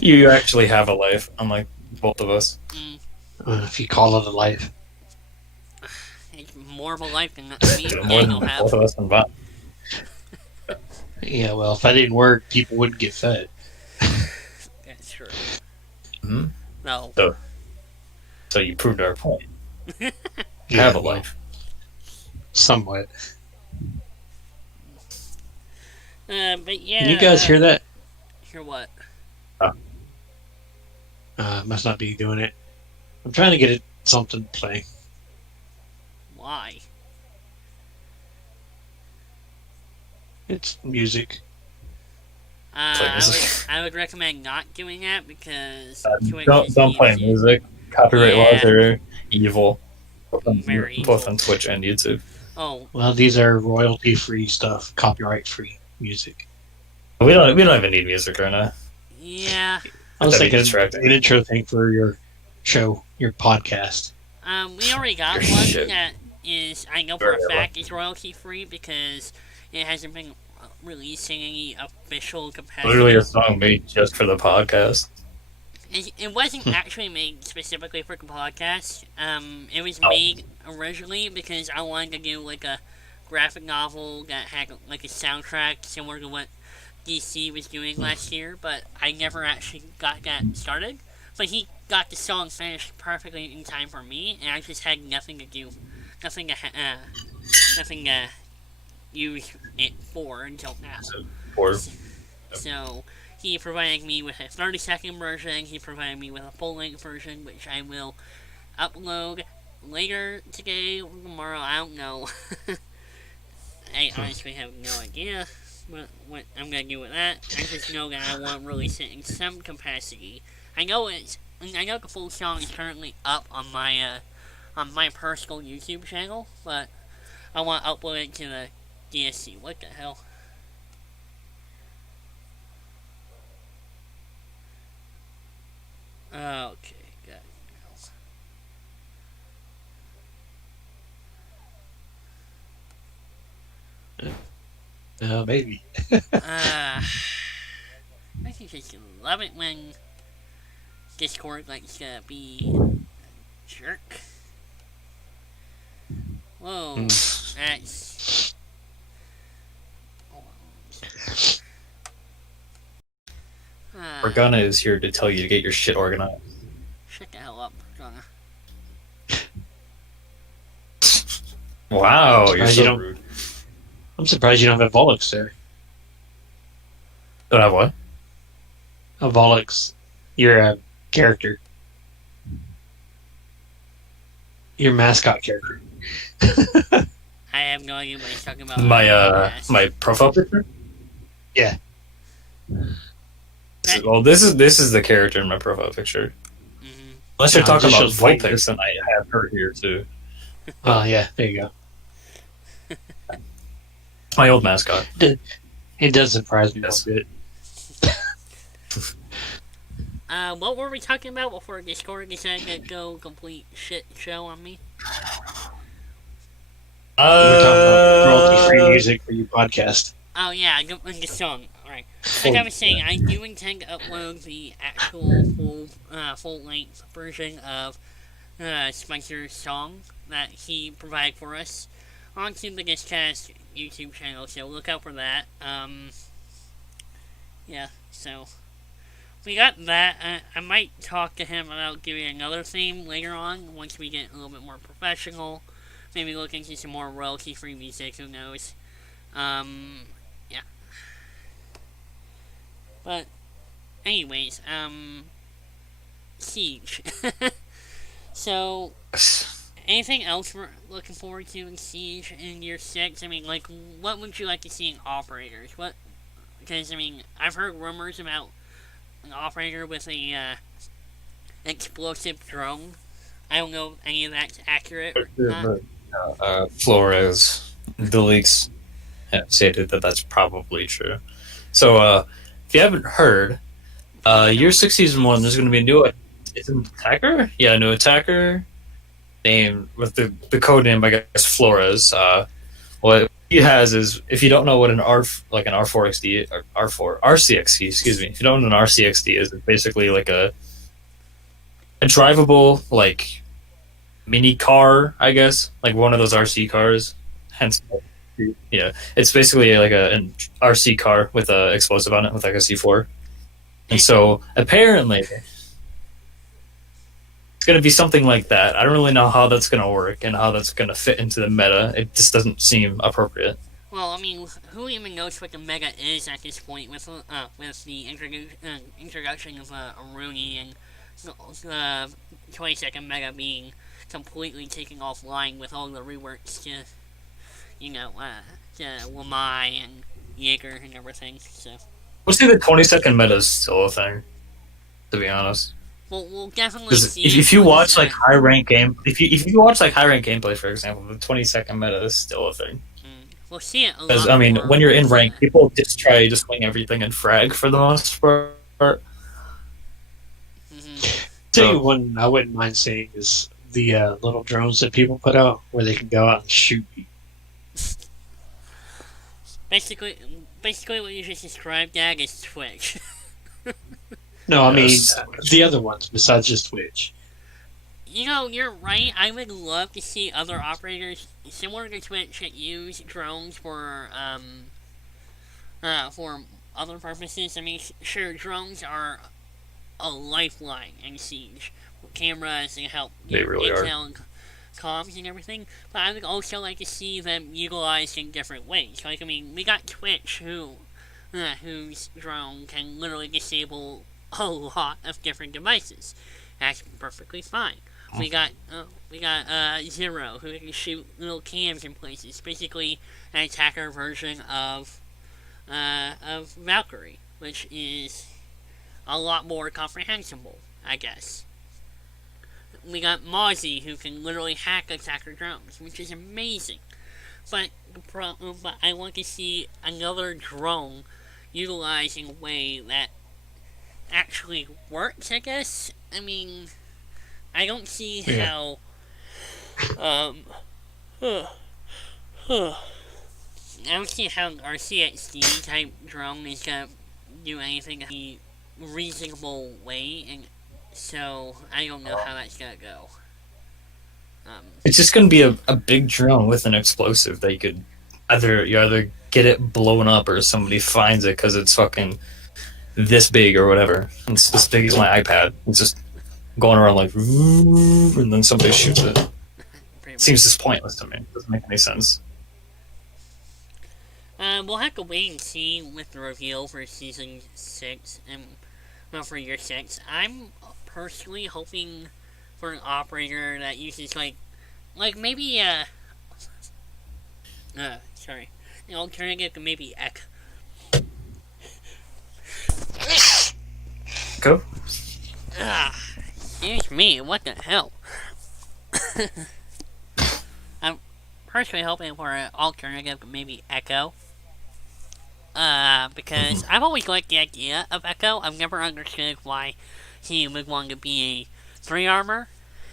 You actually have a life, unlike both of us. If you call it a life. It's more of a life than me and More Daniel than have. both of us combined. Yeah, well, if I didn't work, people wouldn't get fed. That's true. Mm-hmm. No. So you proved our point. You Yeah, have a life. Somewhat. But yeah. Can you guys hear that? Hear what? Must not be doing it. I'm trying to get it something to play. Why? It's music. I would recommend not doing that because don't play music. Copyright laws are evil, Very both on Twitch and YouTube. Oh well, these are royalty-free stuff, copyright-free music. We don't even need music right now. Yeah. I was thinking distracting. an intro thing for your show, your podcast. We already got one that is, I know for a fact, is royalty-free because it hasn't been releasing any official capacity. Literally a song made just for the podcast. It wasn't actually made specifically for the podcast. It was made originally because I wanted to do like a graphic novel that had like a soundtrack similar to what DC was doing last year, but I never actually got that started. But he got the song finished perfectly in time for me, and I just had nothing to do, nothing to, nothing to use it for until now. Or So he provided me with a 30-second version. He provided me with a full-length version, which I will upload later today or tomorrow. I don't know. I honestly have no idea what I'm gonna do with that. I just know that I want to release it in some capacity. I know the full song is currently up on my personal YouTube channel, but I want to upload it to the DSC. What the hell? Okay, good. Maybe. I just love it when Discord likes to be a jerk. Whoa, that's... Organa is here to tell you to get your shit organized. Shut the hell up, Organa. Wow, you're You so don't- rude. I'm surprised you don't have a Volux there. Don't have what? A Volux. You're a character. Your mascot character. I have no idea what he's talking about. My profile picture? Yeah. Well, this is the character in my profile picture. Mm-hmm. Unless you're No, talking this about shows white Vulpix, and I have her here too. Oh, yeah. There you go. It's my old mascot. It does surprise me Yes. a bit. What were we talking about before Discord decided to go complete shit show on me? We were talking about royalty-free music for your podcast. Oh yeah, the song. Alright. Like I was saying, I do intend to upload the actual full-length version of Spencer's song that he provided for us onto the DSC-CAST YouTube channel, so look out for that. Yeah, so we got that. I might talk to him about giving another theme later on once we get a little bit more professional. Maybe look into some more royalty-free music, who knows. Yeah. But, anyways, Siege. So, anything else we're looking forward to in Siege in year 6? I mean, like, what would you like to see in operators? Because, I mean, I've heard rumors about an operator with a, explosive drone. I don't know if any of that's accurate or not. Flores, the leaks have stated that that's probably true. So, if you haven't heard, year 6 season 1, there's going to be a new attacker. Yeah, a new attacker named with the code name, I guess, Flores. What he has is, if you don't know what an R4XD or R4 RCXD, excuse me, if you don't know what an RCXD is, it's basically like a drivable like mini car, I guess, like one of those RC cars. Hence, yeah, it's basically like an RC car with a explosive on it with like a C4. And so apparently it's going to be something like that. I don't really know how that's going to work and how that's going to fit into the meta. It just doesn't seem appropriate. Well, I mean, who even knows what the meta is at this point with the introduction of Aruni and the 20-second meta being completely taken offline with all the reworks to, to Lamai and Jaeger and everything, so. We'll see the 20-second meta is still a thing, to be honest. Well, we'll definitely Because see. if you watch like high rank game, if you watch like high rank gameplay, for example, the 20-second meta is still a thing. We'll see it a lot. Because I mean, more when you're in with, rank, people just try to swing everything and frag for the most part. Tell you one I wouldn't mind seeing is the little drones that people put out where they can go out and shoot people. Basically what you just described, Dag, is Twitch. No, I mean Yes. the other ones besides just Twitch. You're right. I would love to see other operators similar to Twitch that use drones for other purposes. I mean, sure, drones are a lifeline in Siege. Cameras and help They really are. and comms and everything, but I would also like to see them utilized in different ways. Like, I mean, we got Twitch, whose drone can literally disable a lot of different devices. That's perfectly fine. We got Zero, who can shoot little cams in places, basically an attacker version of Valkyrie, which is a lot more comprehensible, I guess. We got Mozzie, who can literally hack attacker drones, which is amazing. But I want to see another drone utilized in a way that actually works, I guess. I mean, I don't see how I don't see how our CXD type drone is gonna do anything in a reasonable way, and so I don't know how that's gonna go. It's just gonna be a big drone with an explosive that you could either get it blown up or somebody finds it because it's fucking this big or whatever. It's this big as my iPad. It's just going around like, and then somebody shoots it. Seems just pointless to me. It doesn't make any sense. We'll have to wait and see with the reveal for Season 6, and for Year 6. I'm personally hoping for an operator that uses, like maybe, sorry. The alternative to maybe Echo. Go. Excuse me, what the hell? I'm personally hoping for an alternative to maybe Echo. Because I've always liked the idea of Echo. I've never understood why he would want to be a 3-armor.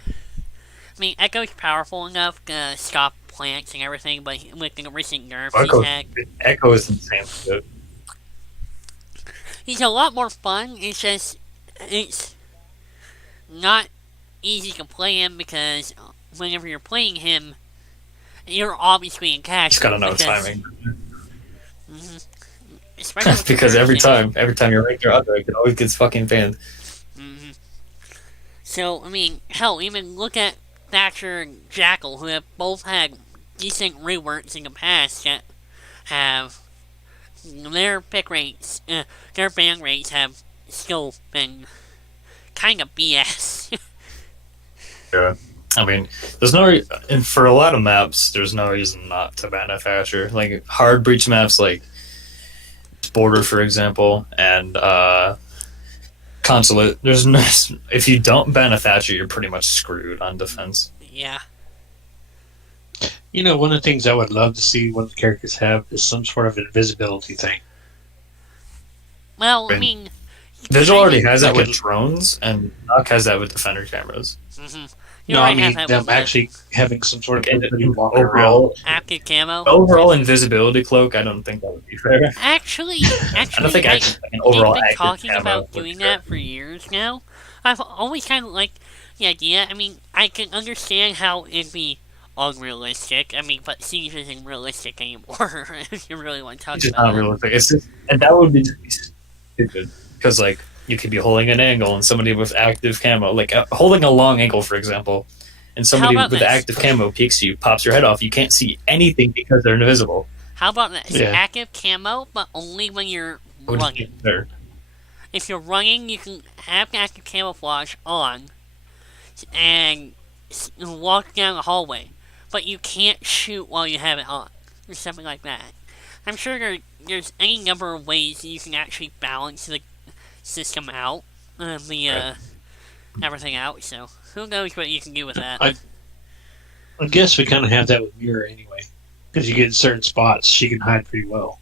I mean, Echo's powerful enough to stop plants and everything, but with the recent nerfs he's had... Echo is insane. Dude. He's a lot more fun. It's just... It's not easy to play him because whenever you're playing him, you're obviously in cash. Just gotta know timing. Because every time you're right there under, it always gets fucking banned. So, I mean, hell, even look at Thatcher and Jackal, who have both had decent reworks in the past that have their pick rates, their ban rates have still been kind of BS. Yeah. I mean, there's no and for a lot of maps, there's no reason not to ban a Thatcher. Like, hard breach maps like Border, for example, and Consulate, there's no, if you don't ban a Thatcher, you're pretty much screwed on defense. Yeah. You know, one of the things I would love to see one of the characters have is some sort of invisibility thing. Well, I mean... Visual already has that with drones, and Nock has that with defender cameras. No, I mean them actually having some sort of overall active camo. Overall invisibility cloak, I don't think that would be fair. Actually, I don't think an overall they've been active talking camo about doing that for years now. I've always kind of liked the idea. I mean, I can understand how it'd be unrealistic. I mean, but Siege isn't realistic anymore. If you really want to talk It's just about not realistic. It's just, and that would be stupid because like you could be holding an angle and somebody with active camo, like holding a long angle, for example, and somebody with active camo peeks you, pops your head off. You can't see anything because they're invisible. How about this? Yeah. Active camo, but only when you're running. If you're running, you can have active camouflage on and walk down the hallway, but you can't shoot while you have it on, or something like that. I'm sure there's any number of ways you can actually balance the system out, everything out, so who knows what you can do with that. I guess we kind of have that with Mirror anyway, because you get in certain spots, she can hide pretty well.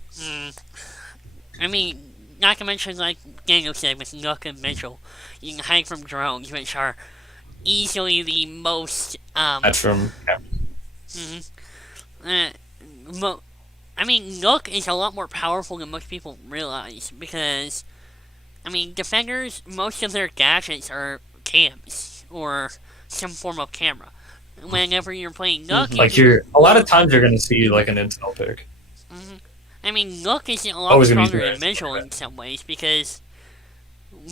I mean, not to mention, like Daniel said, with Nook and Mitchell, you can hide from drones, which are easily the most, That's from... I mean, Nook is a lot more powerful than most people realize, because I mean, defenders, most of their gadgets are cams, or some form of camera. Whenever you're playing Nook... Like, a lot of times you're going to see, like, an intel pick. I mean, Nook is a lot Always gonna be stronger than good. Mitchell in some ways because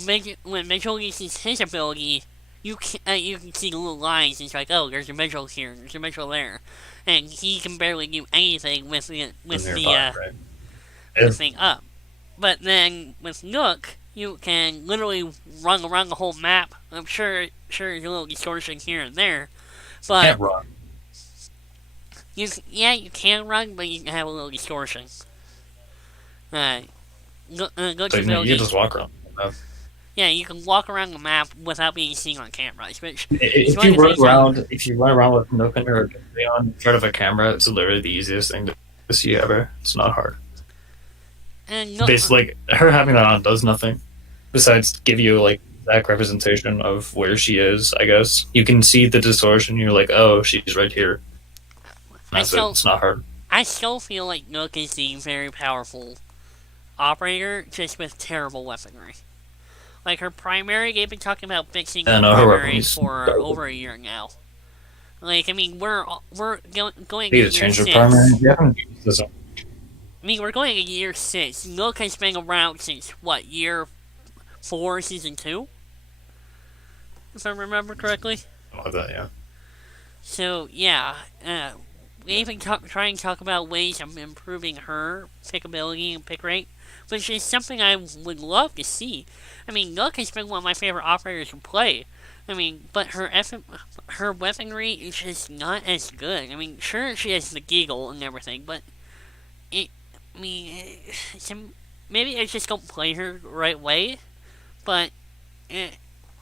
when Mitchell uses his ability, you can see little lines. It's like, oh, there's a Mitchell here, there's a Mitchell there, and he can barely do anything with the Nearby, right? the thing up. But then with Nook, you can literally run around the whole map. I'm sure there's a little distortion here and there, but Can't run. you can run, but you can have a little distortion. Nook's So you ability. can just walk around. Yeah, you can walk around the map without being seen on cameras, which If you run around with Nook and her ability on in front of a camera, it's literally the easiest thing to see ever. It's not hard. and Nook, Basically, her having that on does nothing besides give you like exact representation of where she is. I guess you can see the distortion. You're like, oh, she's right here. That's it. It's not hard. I still feel like Nook is the very powerful operator, just with terrible weaponry. Like her primary, they've been talking about fixing her primary for over a year now. Like, I mean, we're going Need to change her primary. Yeah. I mean, we're going to year 6. Nook has been around since, what, year 4, season 2? If I remember correctly. Like that, yeah. So, yeah, we even try and talk about ways of improving her pickability and pick rate, which is something I would love to see. I mean, Nook has been one of my favorite operators to play. I mean, but her weaponry is just not as good. I mean, sure, she has the giggle and everything, but maybe I just don't play her the right way. But I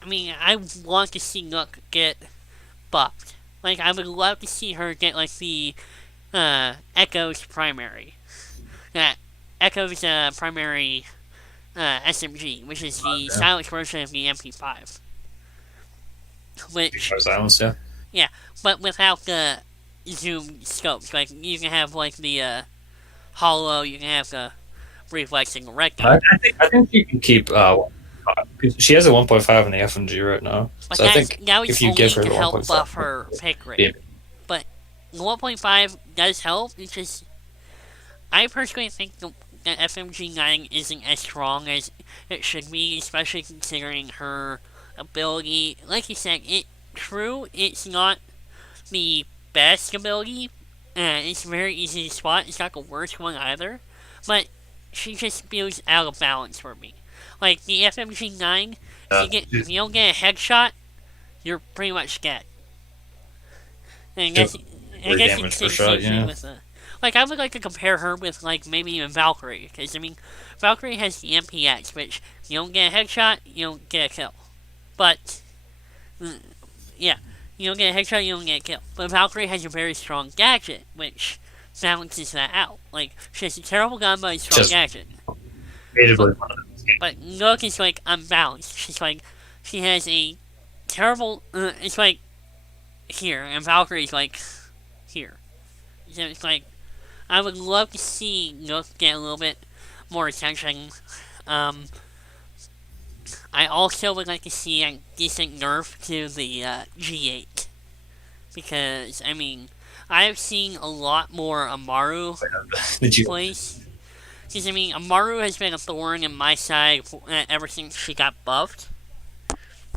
mean, I want to see Nook get buffed. Like, I would love to see her get like the Echo's primary. Echo's primary SMG, which is the silenced version of the MP5. Which silence, yeah. Yeah, but without the zoom scopes. Like, you can have like the hollow, you can have the reflexing rectangle. I think you can keep. She has a 1.5 in the FMG right now, but so I think if you give her to the help 1.5, buff her pick rate. Yeah. But the 1.5 does help. It's just, I personally think the FMG9 isn't as strong as it should be, especially considering her ability. Like you said, true, it's not the best ability. It's very easy to spot. It's not the worst one either. But she just feels out of balance for me. Like, the FMG9, if you don't get a headshot, you're pretty much dead. And I guess you can say the same thing with like, I would like to compare her with, like, maybe even Valkyrie. Because, I mean, Valkyrie has the MPX, which you don't get a headshot, you don't get a kill. But, yeah, you don't get a headshot, you don't get a kill. But Valkyrie has a very strong gadget, which balances that out. Like, she has a terrible gun, but a strong gadget. But Nook is, like, unbalanced. She's, like, she has a terrible, it's, like, here, and Valkyrie's, like, here. So it's, like, I would love to see Nook get a little bit more attention. I also would like to see a decent nerf to the G8. Because, I mean, I've seen a lot more Amaru plays. Because, I mean, Amaru has been a thorn in my side ever since she got buffed.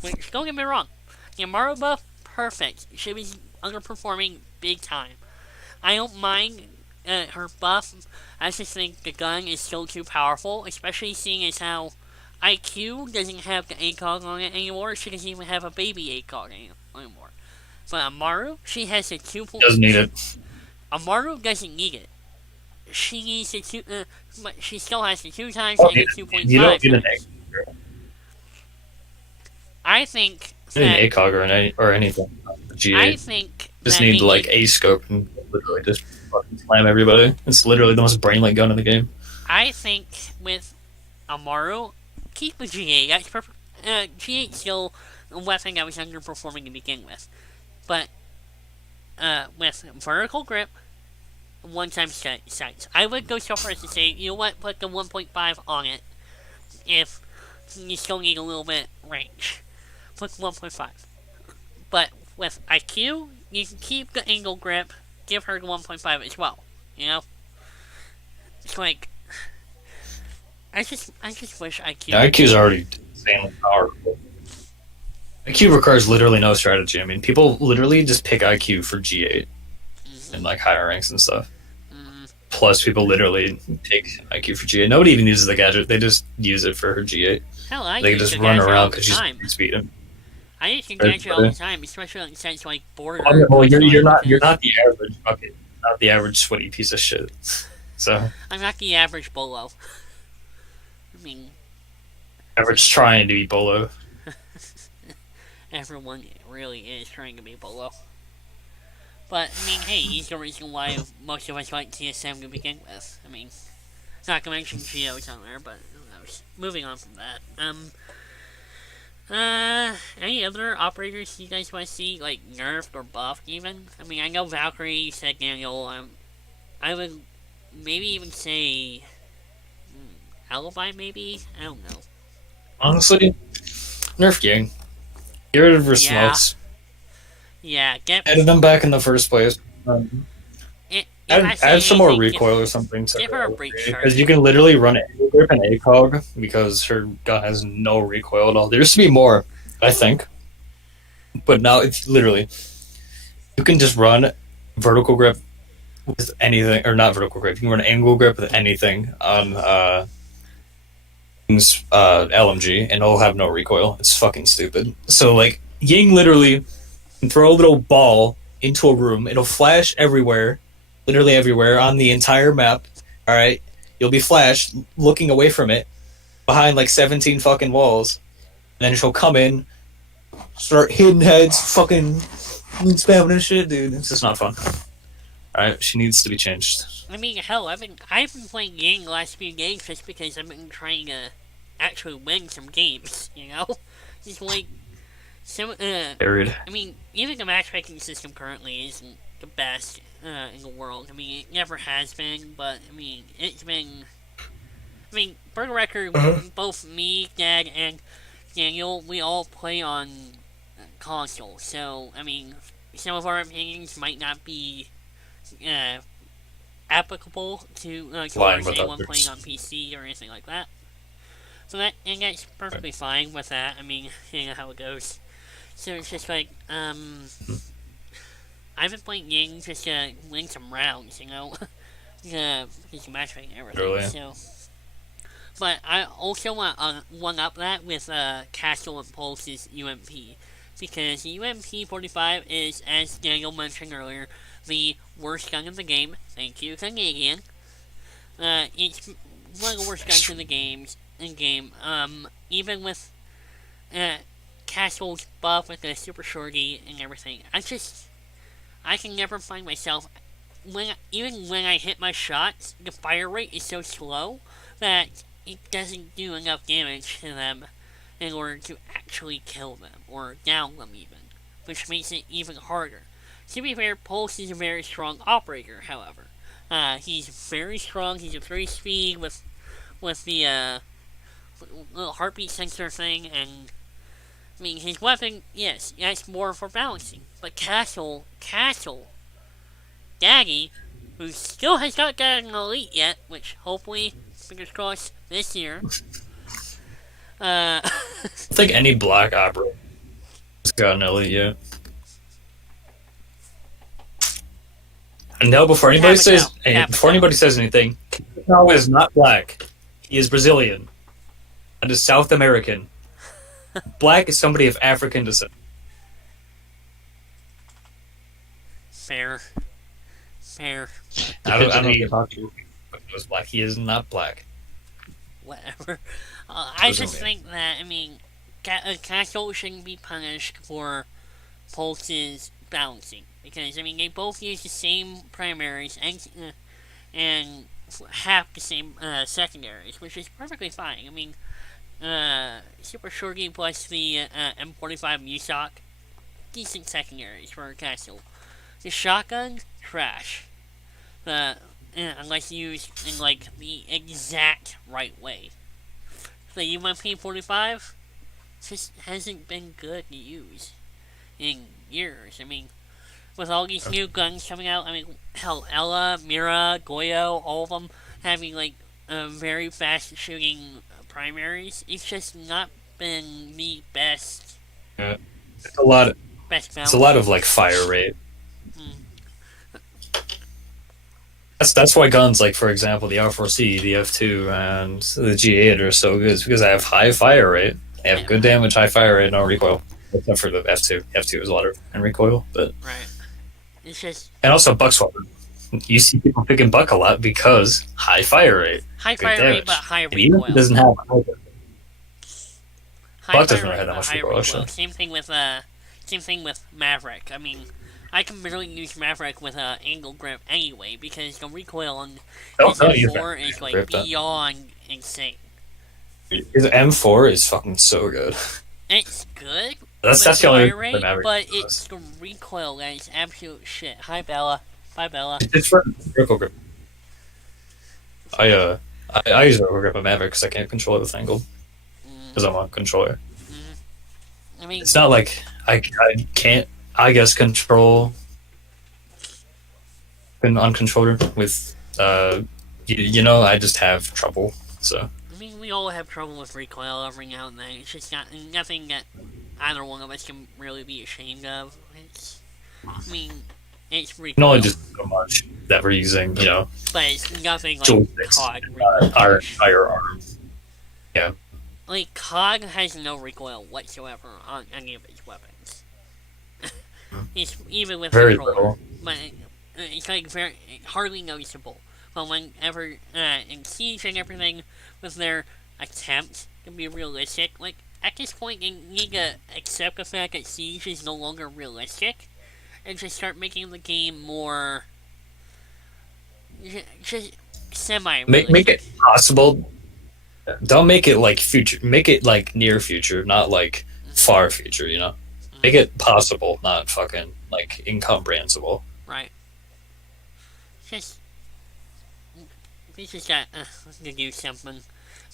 Which, don't get me wrong, the Amaru buff, perfect. She was underperforming big time. I don't mind her buff. I just think the gun is still too powerful, especially seeing as how IQ doesn't have the ACOG on it anymore. She doesn't even have a baby ACOG anymore. But Amaru, she has a 2. Doesn't need it. Amaru doesn't need it. She needs a 2, but she still has the 2 times and a 2.5. You don't need an ACOG. I think You need an ACOG or anything. G8. I think just need like a scope and literally just fucking slam everybody. It's literally the most brain-like gun in the game. I think with Amaru, keep the G8. That's perfect. G8 still a weapon that was underperforming to begin with, but with vertical grip, one-time sights, I would go so far as to say, you know what, put the 1.5 on it. If you still need a little bit range, put 1.5. But with IQ, you can keep the angle grip, give her the 1.5 as well, you know? it's like I just wish IQ. Yeah, IQ's already insanely powerful. IQ requires literally no strategy. I mean, people literally just pick IQ for G8 and like higher ranks and stuff. Plus, people literally take IQ for G8. Nobody even uses the gadget; they just use it for her G8. Hell, I They use just the run gadget all around the because she's time. speed him. I use the gadget all the time, especially since like border. Well, you're not the average fucking not the average sweaty piece of shit. So I'm not the average bolo. I mean, average trying to be bolo. everyone really is trying to be bolo. But, I mean, hey, he's the reason why most of us like TSM to begin with. I mean, not to mention Geo's on there, but who knows. Moving on from that. Any other operators you guys want to see, like, nerfed or buffed, even? I mean, I know Valkyrie said Daniel, I would maybe even say... Alibi, maybe? I don't know. Honestly, nerf Yang. Get rid of her smokes. Yeah, Added them back in the first place. Add some more recoil or something. Give her a break, because you can literally run angle grip and ACOG because her gun has no recoil at all. There used to be more, I think. But now it's literally... You can just run vertical grip with anything, or not vertical grip. You can run angle grip with anything on LMG, and it'll have no recoil. It's fucking stupid. So, like, Ying literally can throw a little ball into a room. It'll flash everywhere, literally everywhere, on the entire map. Alright? You'll be flashed, looking away from it, behind, like, 17 fucking walls. And then she'll come in, start hitting heads, fucking spamming and shit, dude. It's just not fun. Alright, she needs to be changed. I mean, hell, I've been playing Yang the last few games just because I've been trying to actually win some games, you know? Just like, Buried. I mean, even the matchmaking system currently isn't the best in the world. I mean, it never has been, but, I mean, it's been... I mean, for the record, both me, Dad, and Daniel, we all play on console, so, I mean, some of our opinions might not be applicable to anyone playing on PC or anything like that. So that's perfectly fine with that. I mean, you know how it goes. So it's just like, I've been playing Ying just to win some rounds, you know? Just matchmaking and everything, really? So... But I also want to one-up that with Castle and Pulse's UMP. Because the UMP-45 is, as Daniel mentioned earlier, the worst gun in the game. Thank you, Canadian. It's one of the worst guns in the game. Even with Castle's buff with the super shorty and everything. I can never find myself... Even when I hit my shots, the fire rate is so slow that it doesn't do enough damage to them in order to actually kill them, or down them even, which makes it even harder. To be fair, Pulse is a very strong operator, however. He's very strong, he's a 3-speed with the little heartbeat sensor thing, and I mean, his weapon, yes, that's more for balancing, but Castle, Daddy, who still has not gotten an elite yet, which hopefully, fingers crossed, this year. I think any black opera has gotten elite yet. And now, before anybody says anything, Capitão is not black. He is Brazilian. That is South American. Black is somebody of African descent. Fair. I don't know if he was black. He is not black. Whatever. I just think that, I mean, Castle shouldn't be punished for Pulse's balancing. Because, I mean, they both use the same primaries and half the same secondaries, which is perfectly fine. I mean, Super Shorty plus the M45 Musoc, decent secondaries for Castle. The shotgun, trash. Unless used in, like, the exact right way. The UMP-45 just hasn't been good to use in years. I mean, with all these new guns coming out, I mean, hell, Ella, Mira, Goyo, all of them, having like very fast shooting primaries. It's just not been the best. Yeah. It's a lot. Best balance. It's a lot of like fire rate. That's why guns like, for example, the R4C, the F2, and the G8 are so good. It's because they have high fire rate. They have good damage, high fire rate, no recoil. Except for the F2. F2 is a lot of recoil, but right. It's just and also buck swapping. You see people picking buck a lot because high fire rate. high fire damage. rate, but high And even if recoil. it doesn't have high High buck doesn't fire really have rate, that but much high recoil, actually. Same thing with Maverick. I mean, I can barely use Maverick with angle grip anyway because the recoil on his M4 is like beyond insane. His M4 is fucking so good. It's good. That's the only thing Maverick but does. it's the recoil that is absolute shit. Hi Bella. Bye Bella. It's for vertical grip. I use vertical grip on Maverick because I can't control it with angle because I'm on controller. I mean, It's not like I can't, I guess, control on controller with you know, I just have trouble. So I mean, we all have trouble with recoil every now and then. It's just nothing that either one of us can really be ashamed of. It's recoil. you can only just so much that we're using, you know, But it's nothing like joysticks, COG recoil. our arm. Yeah. Like, COG has no recoil whatsoever on any of its weapons. It's even with Very controller. little. But it's like hardly noticeable. But whenever in Siege and everything, with their attempt to be realistic, like at this point you need to accept the fact that Siege is no longer realistic, and just start making the game more just semi-realistic. Make it possible. Don't make it like future. Make it like near future, not like far future. You know, make it possible, not fucking like incomprehensible. Right. We just got to do something. I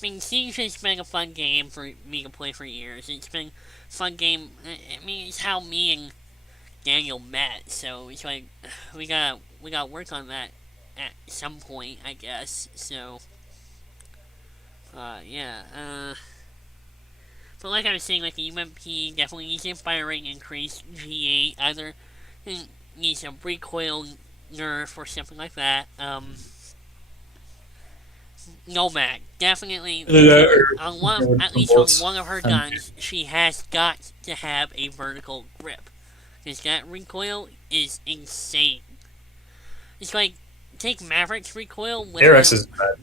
mean, Siege has been a fun game for me to play for years. It's been a fun game. I mean, it's how me and Daniel met. So it's like we gotta work on that at some point, I guess. So, yeah. But like I was saying, like the UMP definitely needs a fire rate increase. G8 either needs a recoil nerf or something like that. Nomad definitely at least on one of her guns, she has got to have a vertical grip because that recoil is insane. It's like take Maverick's recoil with ARX is bad.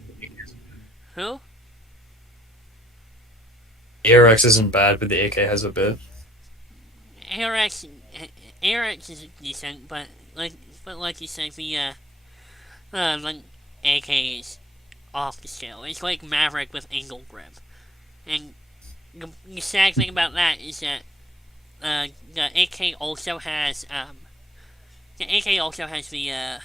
Who? ARX isn't bad, but the AK has a bit. ARX is decent, but like you said, the like AK is off the scale. It's like Maverick with angle grip, and the sad thing about that is that the AK also has the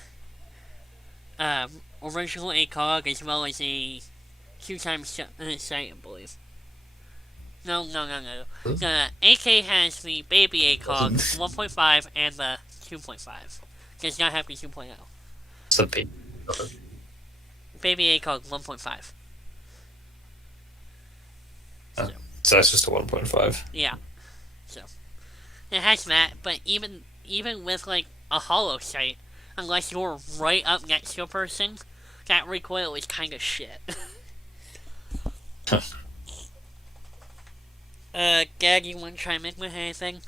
original ACOG as well as a 2x sight, I believe. No. The AK has the baby ACOG 1.5 and the 2.5. Does not have the 2.0. It's the baby. Baby ACOG 1.5. So that's just a 1.5. Yeah. So it has that, but even with like a hollow sight, unless you're right up next to a person, that recoil is kind of shit. Gag, you want to chime in with anything?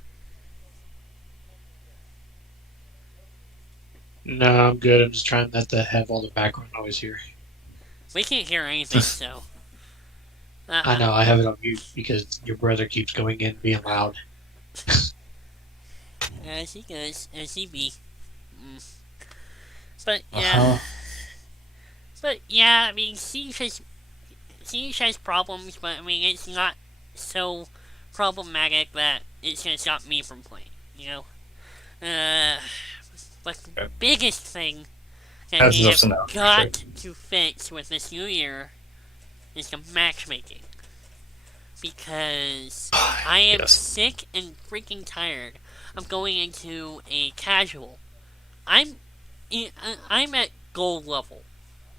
No, I'm good. I'm just trying not to have all the background noise here. We can't hear anything, so. I know, I have it on mute because your brother keeps going in being loud. As he does, as he be. But yeah. But yeah, I mean, Siege has problems, but I mean, it's not so problematic that it's gonna stop me from playing, you know? But the biggest thing that they have got to fix with this new year is the matchmaking. Because I am sick and freaking tired of going into a casual. I'm at gold level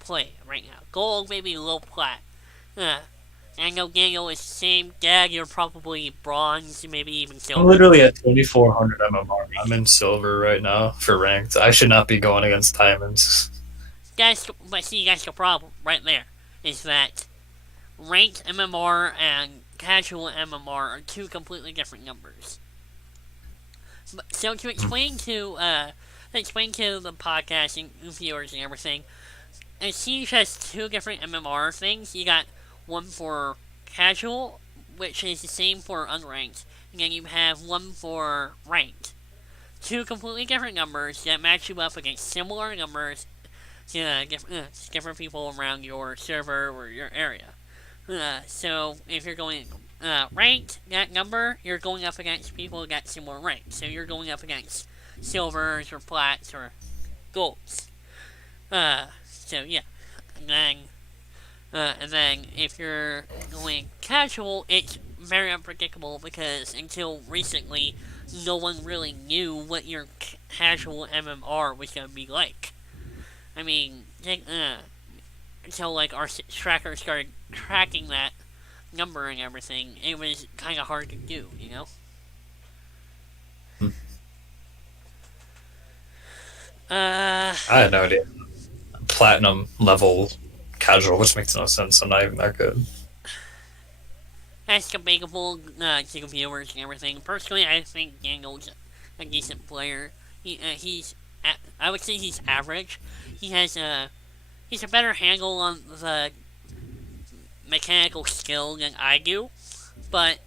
play right now. Gold, maybe low plat. I know Daniel is the same. Dag, you're probably bronze, maybe even silver. I'm literally at 2400 MMR. I'm in silver right now for ranked. I should not be going against diamonds. But see, that's the problem right there. Is that ranked MMR and casual MMR are two completely different numbers. So to explain to the podcast and viewers and everything, Siege has two different MMR things. You got one for casual, which is the same for unranked, and then you have one for ranked. Two completely different numbers that match you up against similar numbers to different people around your server or your area. So if you're going ranked, that number, you're going up against people that similar rank. So you're going up against silvers or plats or golds. So yeah, and then if you're going casual, it's very unpredictable because until recently, no one really knew what your casual MMR was going to be like. I mean, until like our tracker started tracking that number and everything, it was kind of hard to do, you know? I had no idea. Platinum level casual, which makes no sense. I'm not even that good. That's debatable to the viewers and everything. Personally, I think Daniel's a decent player. I would say he's average. He's a better handle on the mechanical skill than I do, but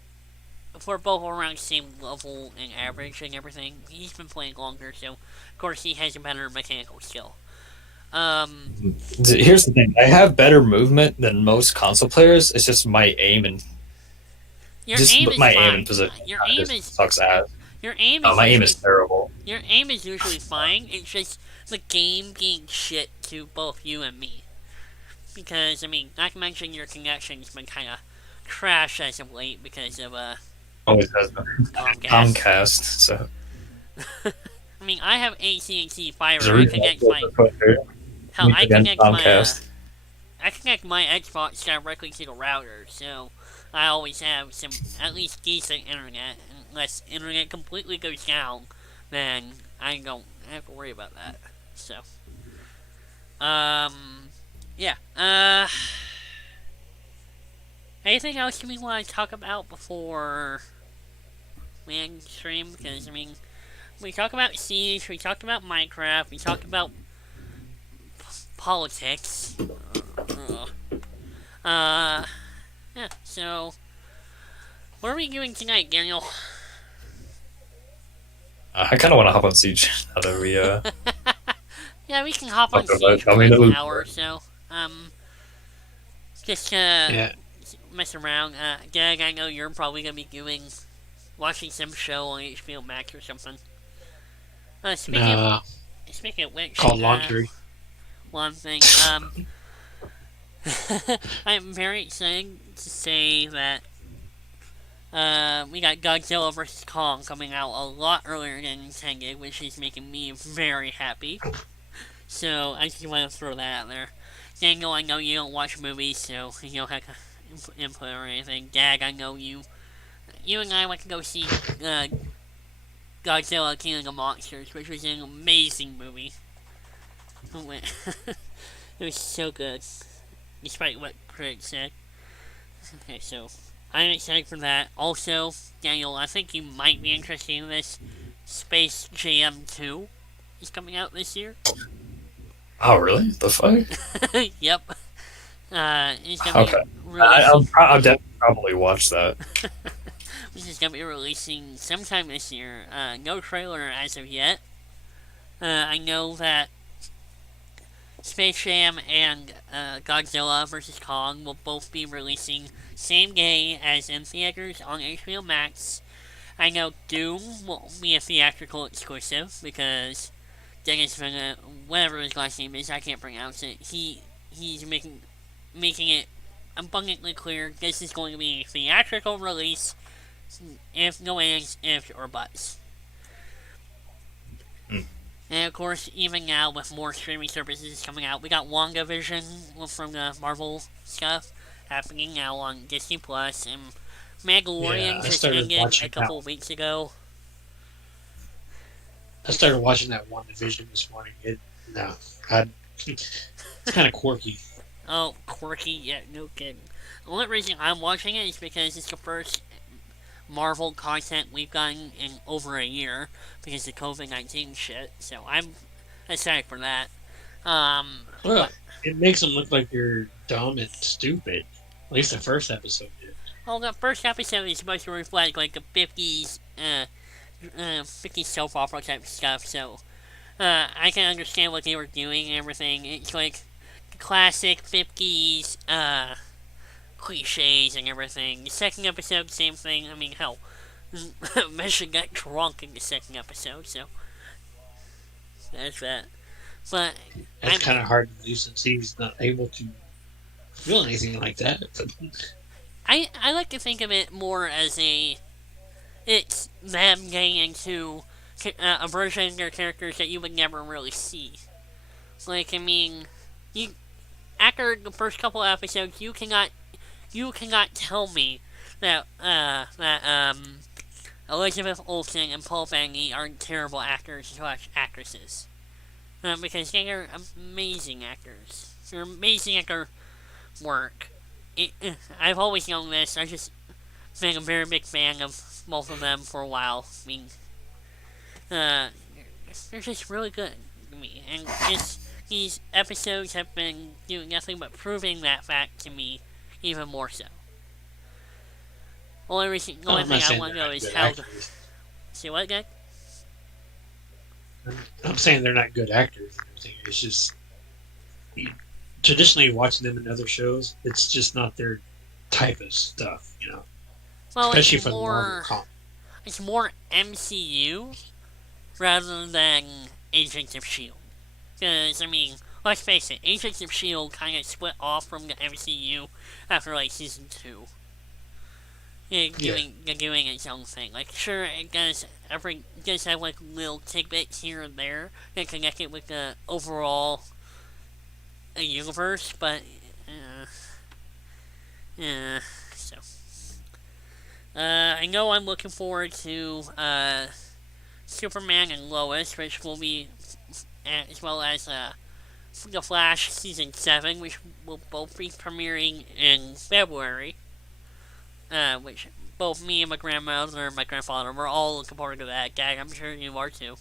if we're both around the same level and average and everything, he's been playing longer, so of course he has a better mechanical skill. Here's the thing: I have better movement than most console players. It's just my aim and aim and position. Your aim sucks ass. My aim is terrible. Your aim is usually fine. It's just the game being shit to both you and me. Because, I mean, not to mention your connection's been kind of trash as of late because of, always has been. Comcast, so. I mean, I have AT&T fiber. I connect my Xbox directly to the router, so I always have some, at least decent internet. Unless internet completely goes down, then I don't have to worry about that. So, yeah. Anything else we want to talk about before we end stream? Because, I mean, we talked about Siege, we talked about Minecraft, we talked about politics. Yeah, so, what are we doing tonight, Daniel? I kind of want to hop on Siege now that we, yeah, we can hop on Siege for like an hour or so. Just mess around. Dag, I know you're probably going to be watching some show on HBO Max or something. Speaking of which, called laundry. One thing, I am very excited to say that we got Godzilla vs. Kong coming out a lot earlier than intended, which is making me very happy. So, I just want to throw that out there. Daniel, I know you don't watch movies, so you don't have input or anything. Dag, I know you and I went to go see Godzilla King of Monsters, which was an amazing movie. It was so good, despite what critics said. Okay, so I'm excited for that. Also, Daniel, I think you might be interested in this. Space Jam 2 is coming out this year. Oh, really? The fuck? Yep. It's gonna be I'll probably watch that. This is gonna be releasing sometime this year. No trailer as of yet. I know that Space Jam and Godzilla vs. Kong will both be releasing same day as in theaters on HBO Max. I know Doom will be a theatrical exclusive because Dennis whatever his last name is, I can't pronounce it. He's making it abundantly clear this is going to be a theatrical release. If no ands, ifs, or buts. And of course, even now with more streaming services coming out, we got WandaVision from the Marvel stuff happening now on Disney Plus, and Yeah, Mandalorian I just started ended a watching that. couple of weeks ago. I started watching that one division this morning. It's kind of quirky. Oh, quirky, yeah, no kidding. The only reason I'm watching it is because it's the first Marvel content we've gotten in over a year because of COVID-19 shit. So I'm excited for that. Well, But it makes them look like they're dumb and stupid. At least the first episode did. well, the first episode is supposed to reflect like the 50s soap opera type stuff. So I can understand what they were doing and everything. It's like the classic 50s cliches and everything. The second episode, same thing. I mean, hell, Mission got drunk in the second episode, so that's that. But That's kind of hard to do since he's not able to feel anything like that. I like to think of it more as it's them getting into a version of their characters that you would never really see. Like, I mean, you after the first couple of episodes, you cannot tell me that Elizabeth Olsen and Paul Bettany are terrible actors / actresses. Because they are amazing actors. They're amazing at their work. I've always known this. I've just been a very big fan of both of them for a while. I mean, they're just really good to me. And these episodes have been doing nothing but proving that fact to me even more so. The only thing I want to know is how... See what, guy? I'm saying they're not good actors and everything. It's just... Traditionally, watching them in other shows, it's just not their type of stuff, you know? Well, especially for the Marvel comic. It's more MCU rather than Agents of S.H.I.E.L.D. Because, I mean, let's face it, Agents of S.H.I.E.L.D. kind of split off from the MCU after, like, Season 2. Doing its own thing. Like, sure, it does have, like, little tidbits here and there that connect it with the overall universe, but, so. I know I'm looking forward to, Superman and Lois, which will be, as well as, The Flash Season 7, which will both be premiering in February. Which both me and my grandmother and my grandfather were all looking forward to that, Gag. I'm sure you are too.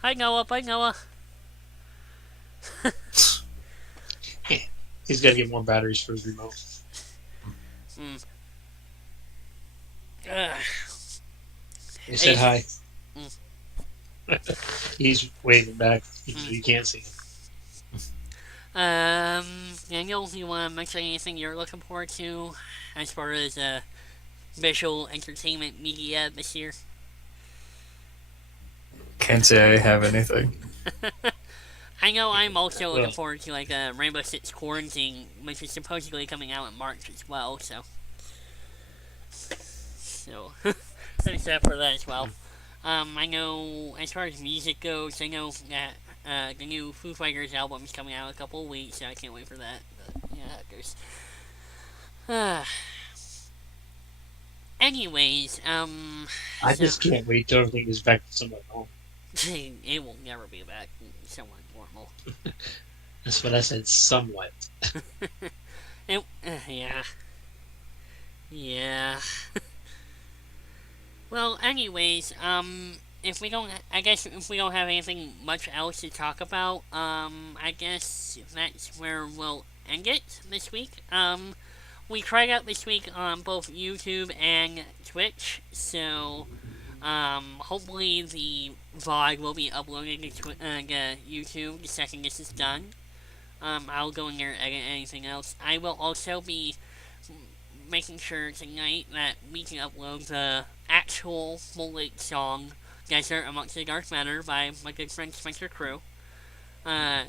Hi, Noah. Bye, Noah. He's got to get more batteries for his remote. He said hi. He's waving back. You can't see him. Daniel, you want to mention anything you're looking forward to as far as visual entertainment media this year? Can't say I have anything. I know I'm also looking forward to like Rainbow Six Quarantine, which is supposedly coming out in March as well. So pretty sad for that as well. I know as far as music goes, I know that the new Foo Fighters album is coming out in a couple of weeks, so I can't wait for that. But yeah, there's. Anyways, I just can't wait till everything is back to somewhat normal. It will never be back somewhat normal. That's what I said, somewhat. Yeah. Yeah. Well, anyways, if we don't have anything much else to talk about, I guess that's where we'll end it this week. We tried out this week on both YouTube and Twitch, so, hopefully the VOD will be uploaded to YouTube the second this is done. I'll go in there and edit anything else. I will also be making sure tonight that we can upload the actual full-length song, Desert Amongst the Dark Matter, by my good friend Spencer Crewe, to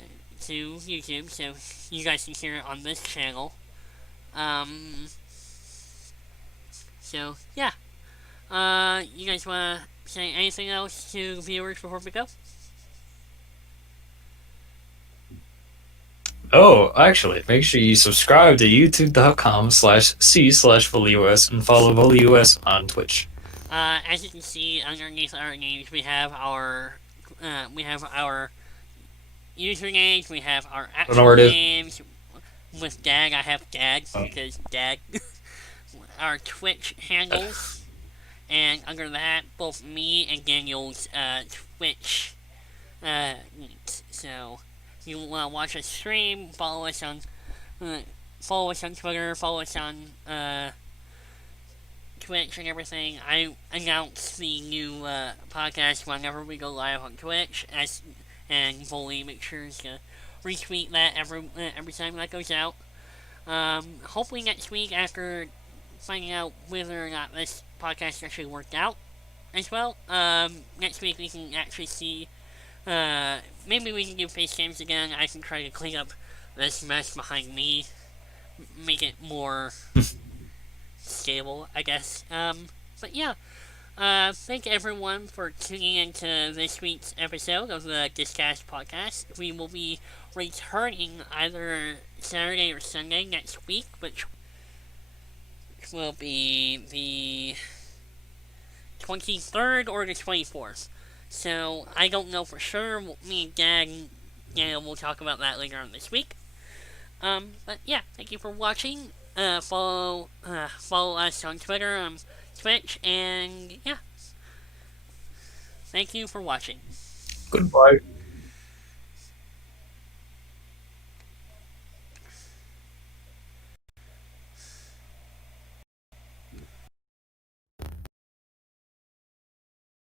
YouTube, so you guys can hear it on this channel. So, yeah. You guys want to say anything else to viewers before we go? Oh, actually, make sure you subscribe to youtube.com/c/VullyUS and follow VullyUS on Twitch. As you can see underneath our names, we have our usernames, we have our actual names. With Dag, I have Dag because Dag. Our Twitch handles, and under that, both me and Daniel's Twitch links. So, if you want to watch us stream, follow us on Twitter, follow us on Twitch and everything. I announce the new podcast whenever we go live on Twitch, and Vully make sure to retweet that every time that goes out. Hopefully next week, after finding out whether or not this podcast actually worked out as well, next week we can actually see, maybe we can do face cams again. I can try to clean up this mess behind me, make it more stable, I guess. But yeah, thank everyone for tuning into this week's episode of the DSC-CAST podcast. We will be returning either Saturday or Sunday next week, which will be the 23rd or the 24th. So, I don't know for sure. Me and Daniel will talk about that later on this week. But yeah, thank you for watching. Follow us on Twitter, Twitch, and yeah. Thank you for watching. Goodbye.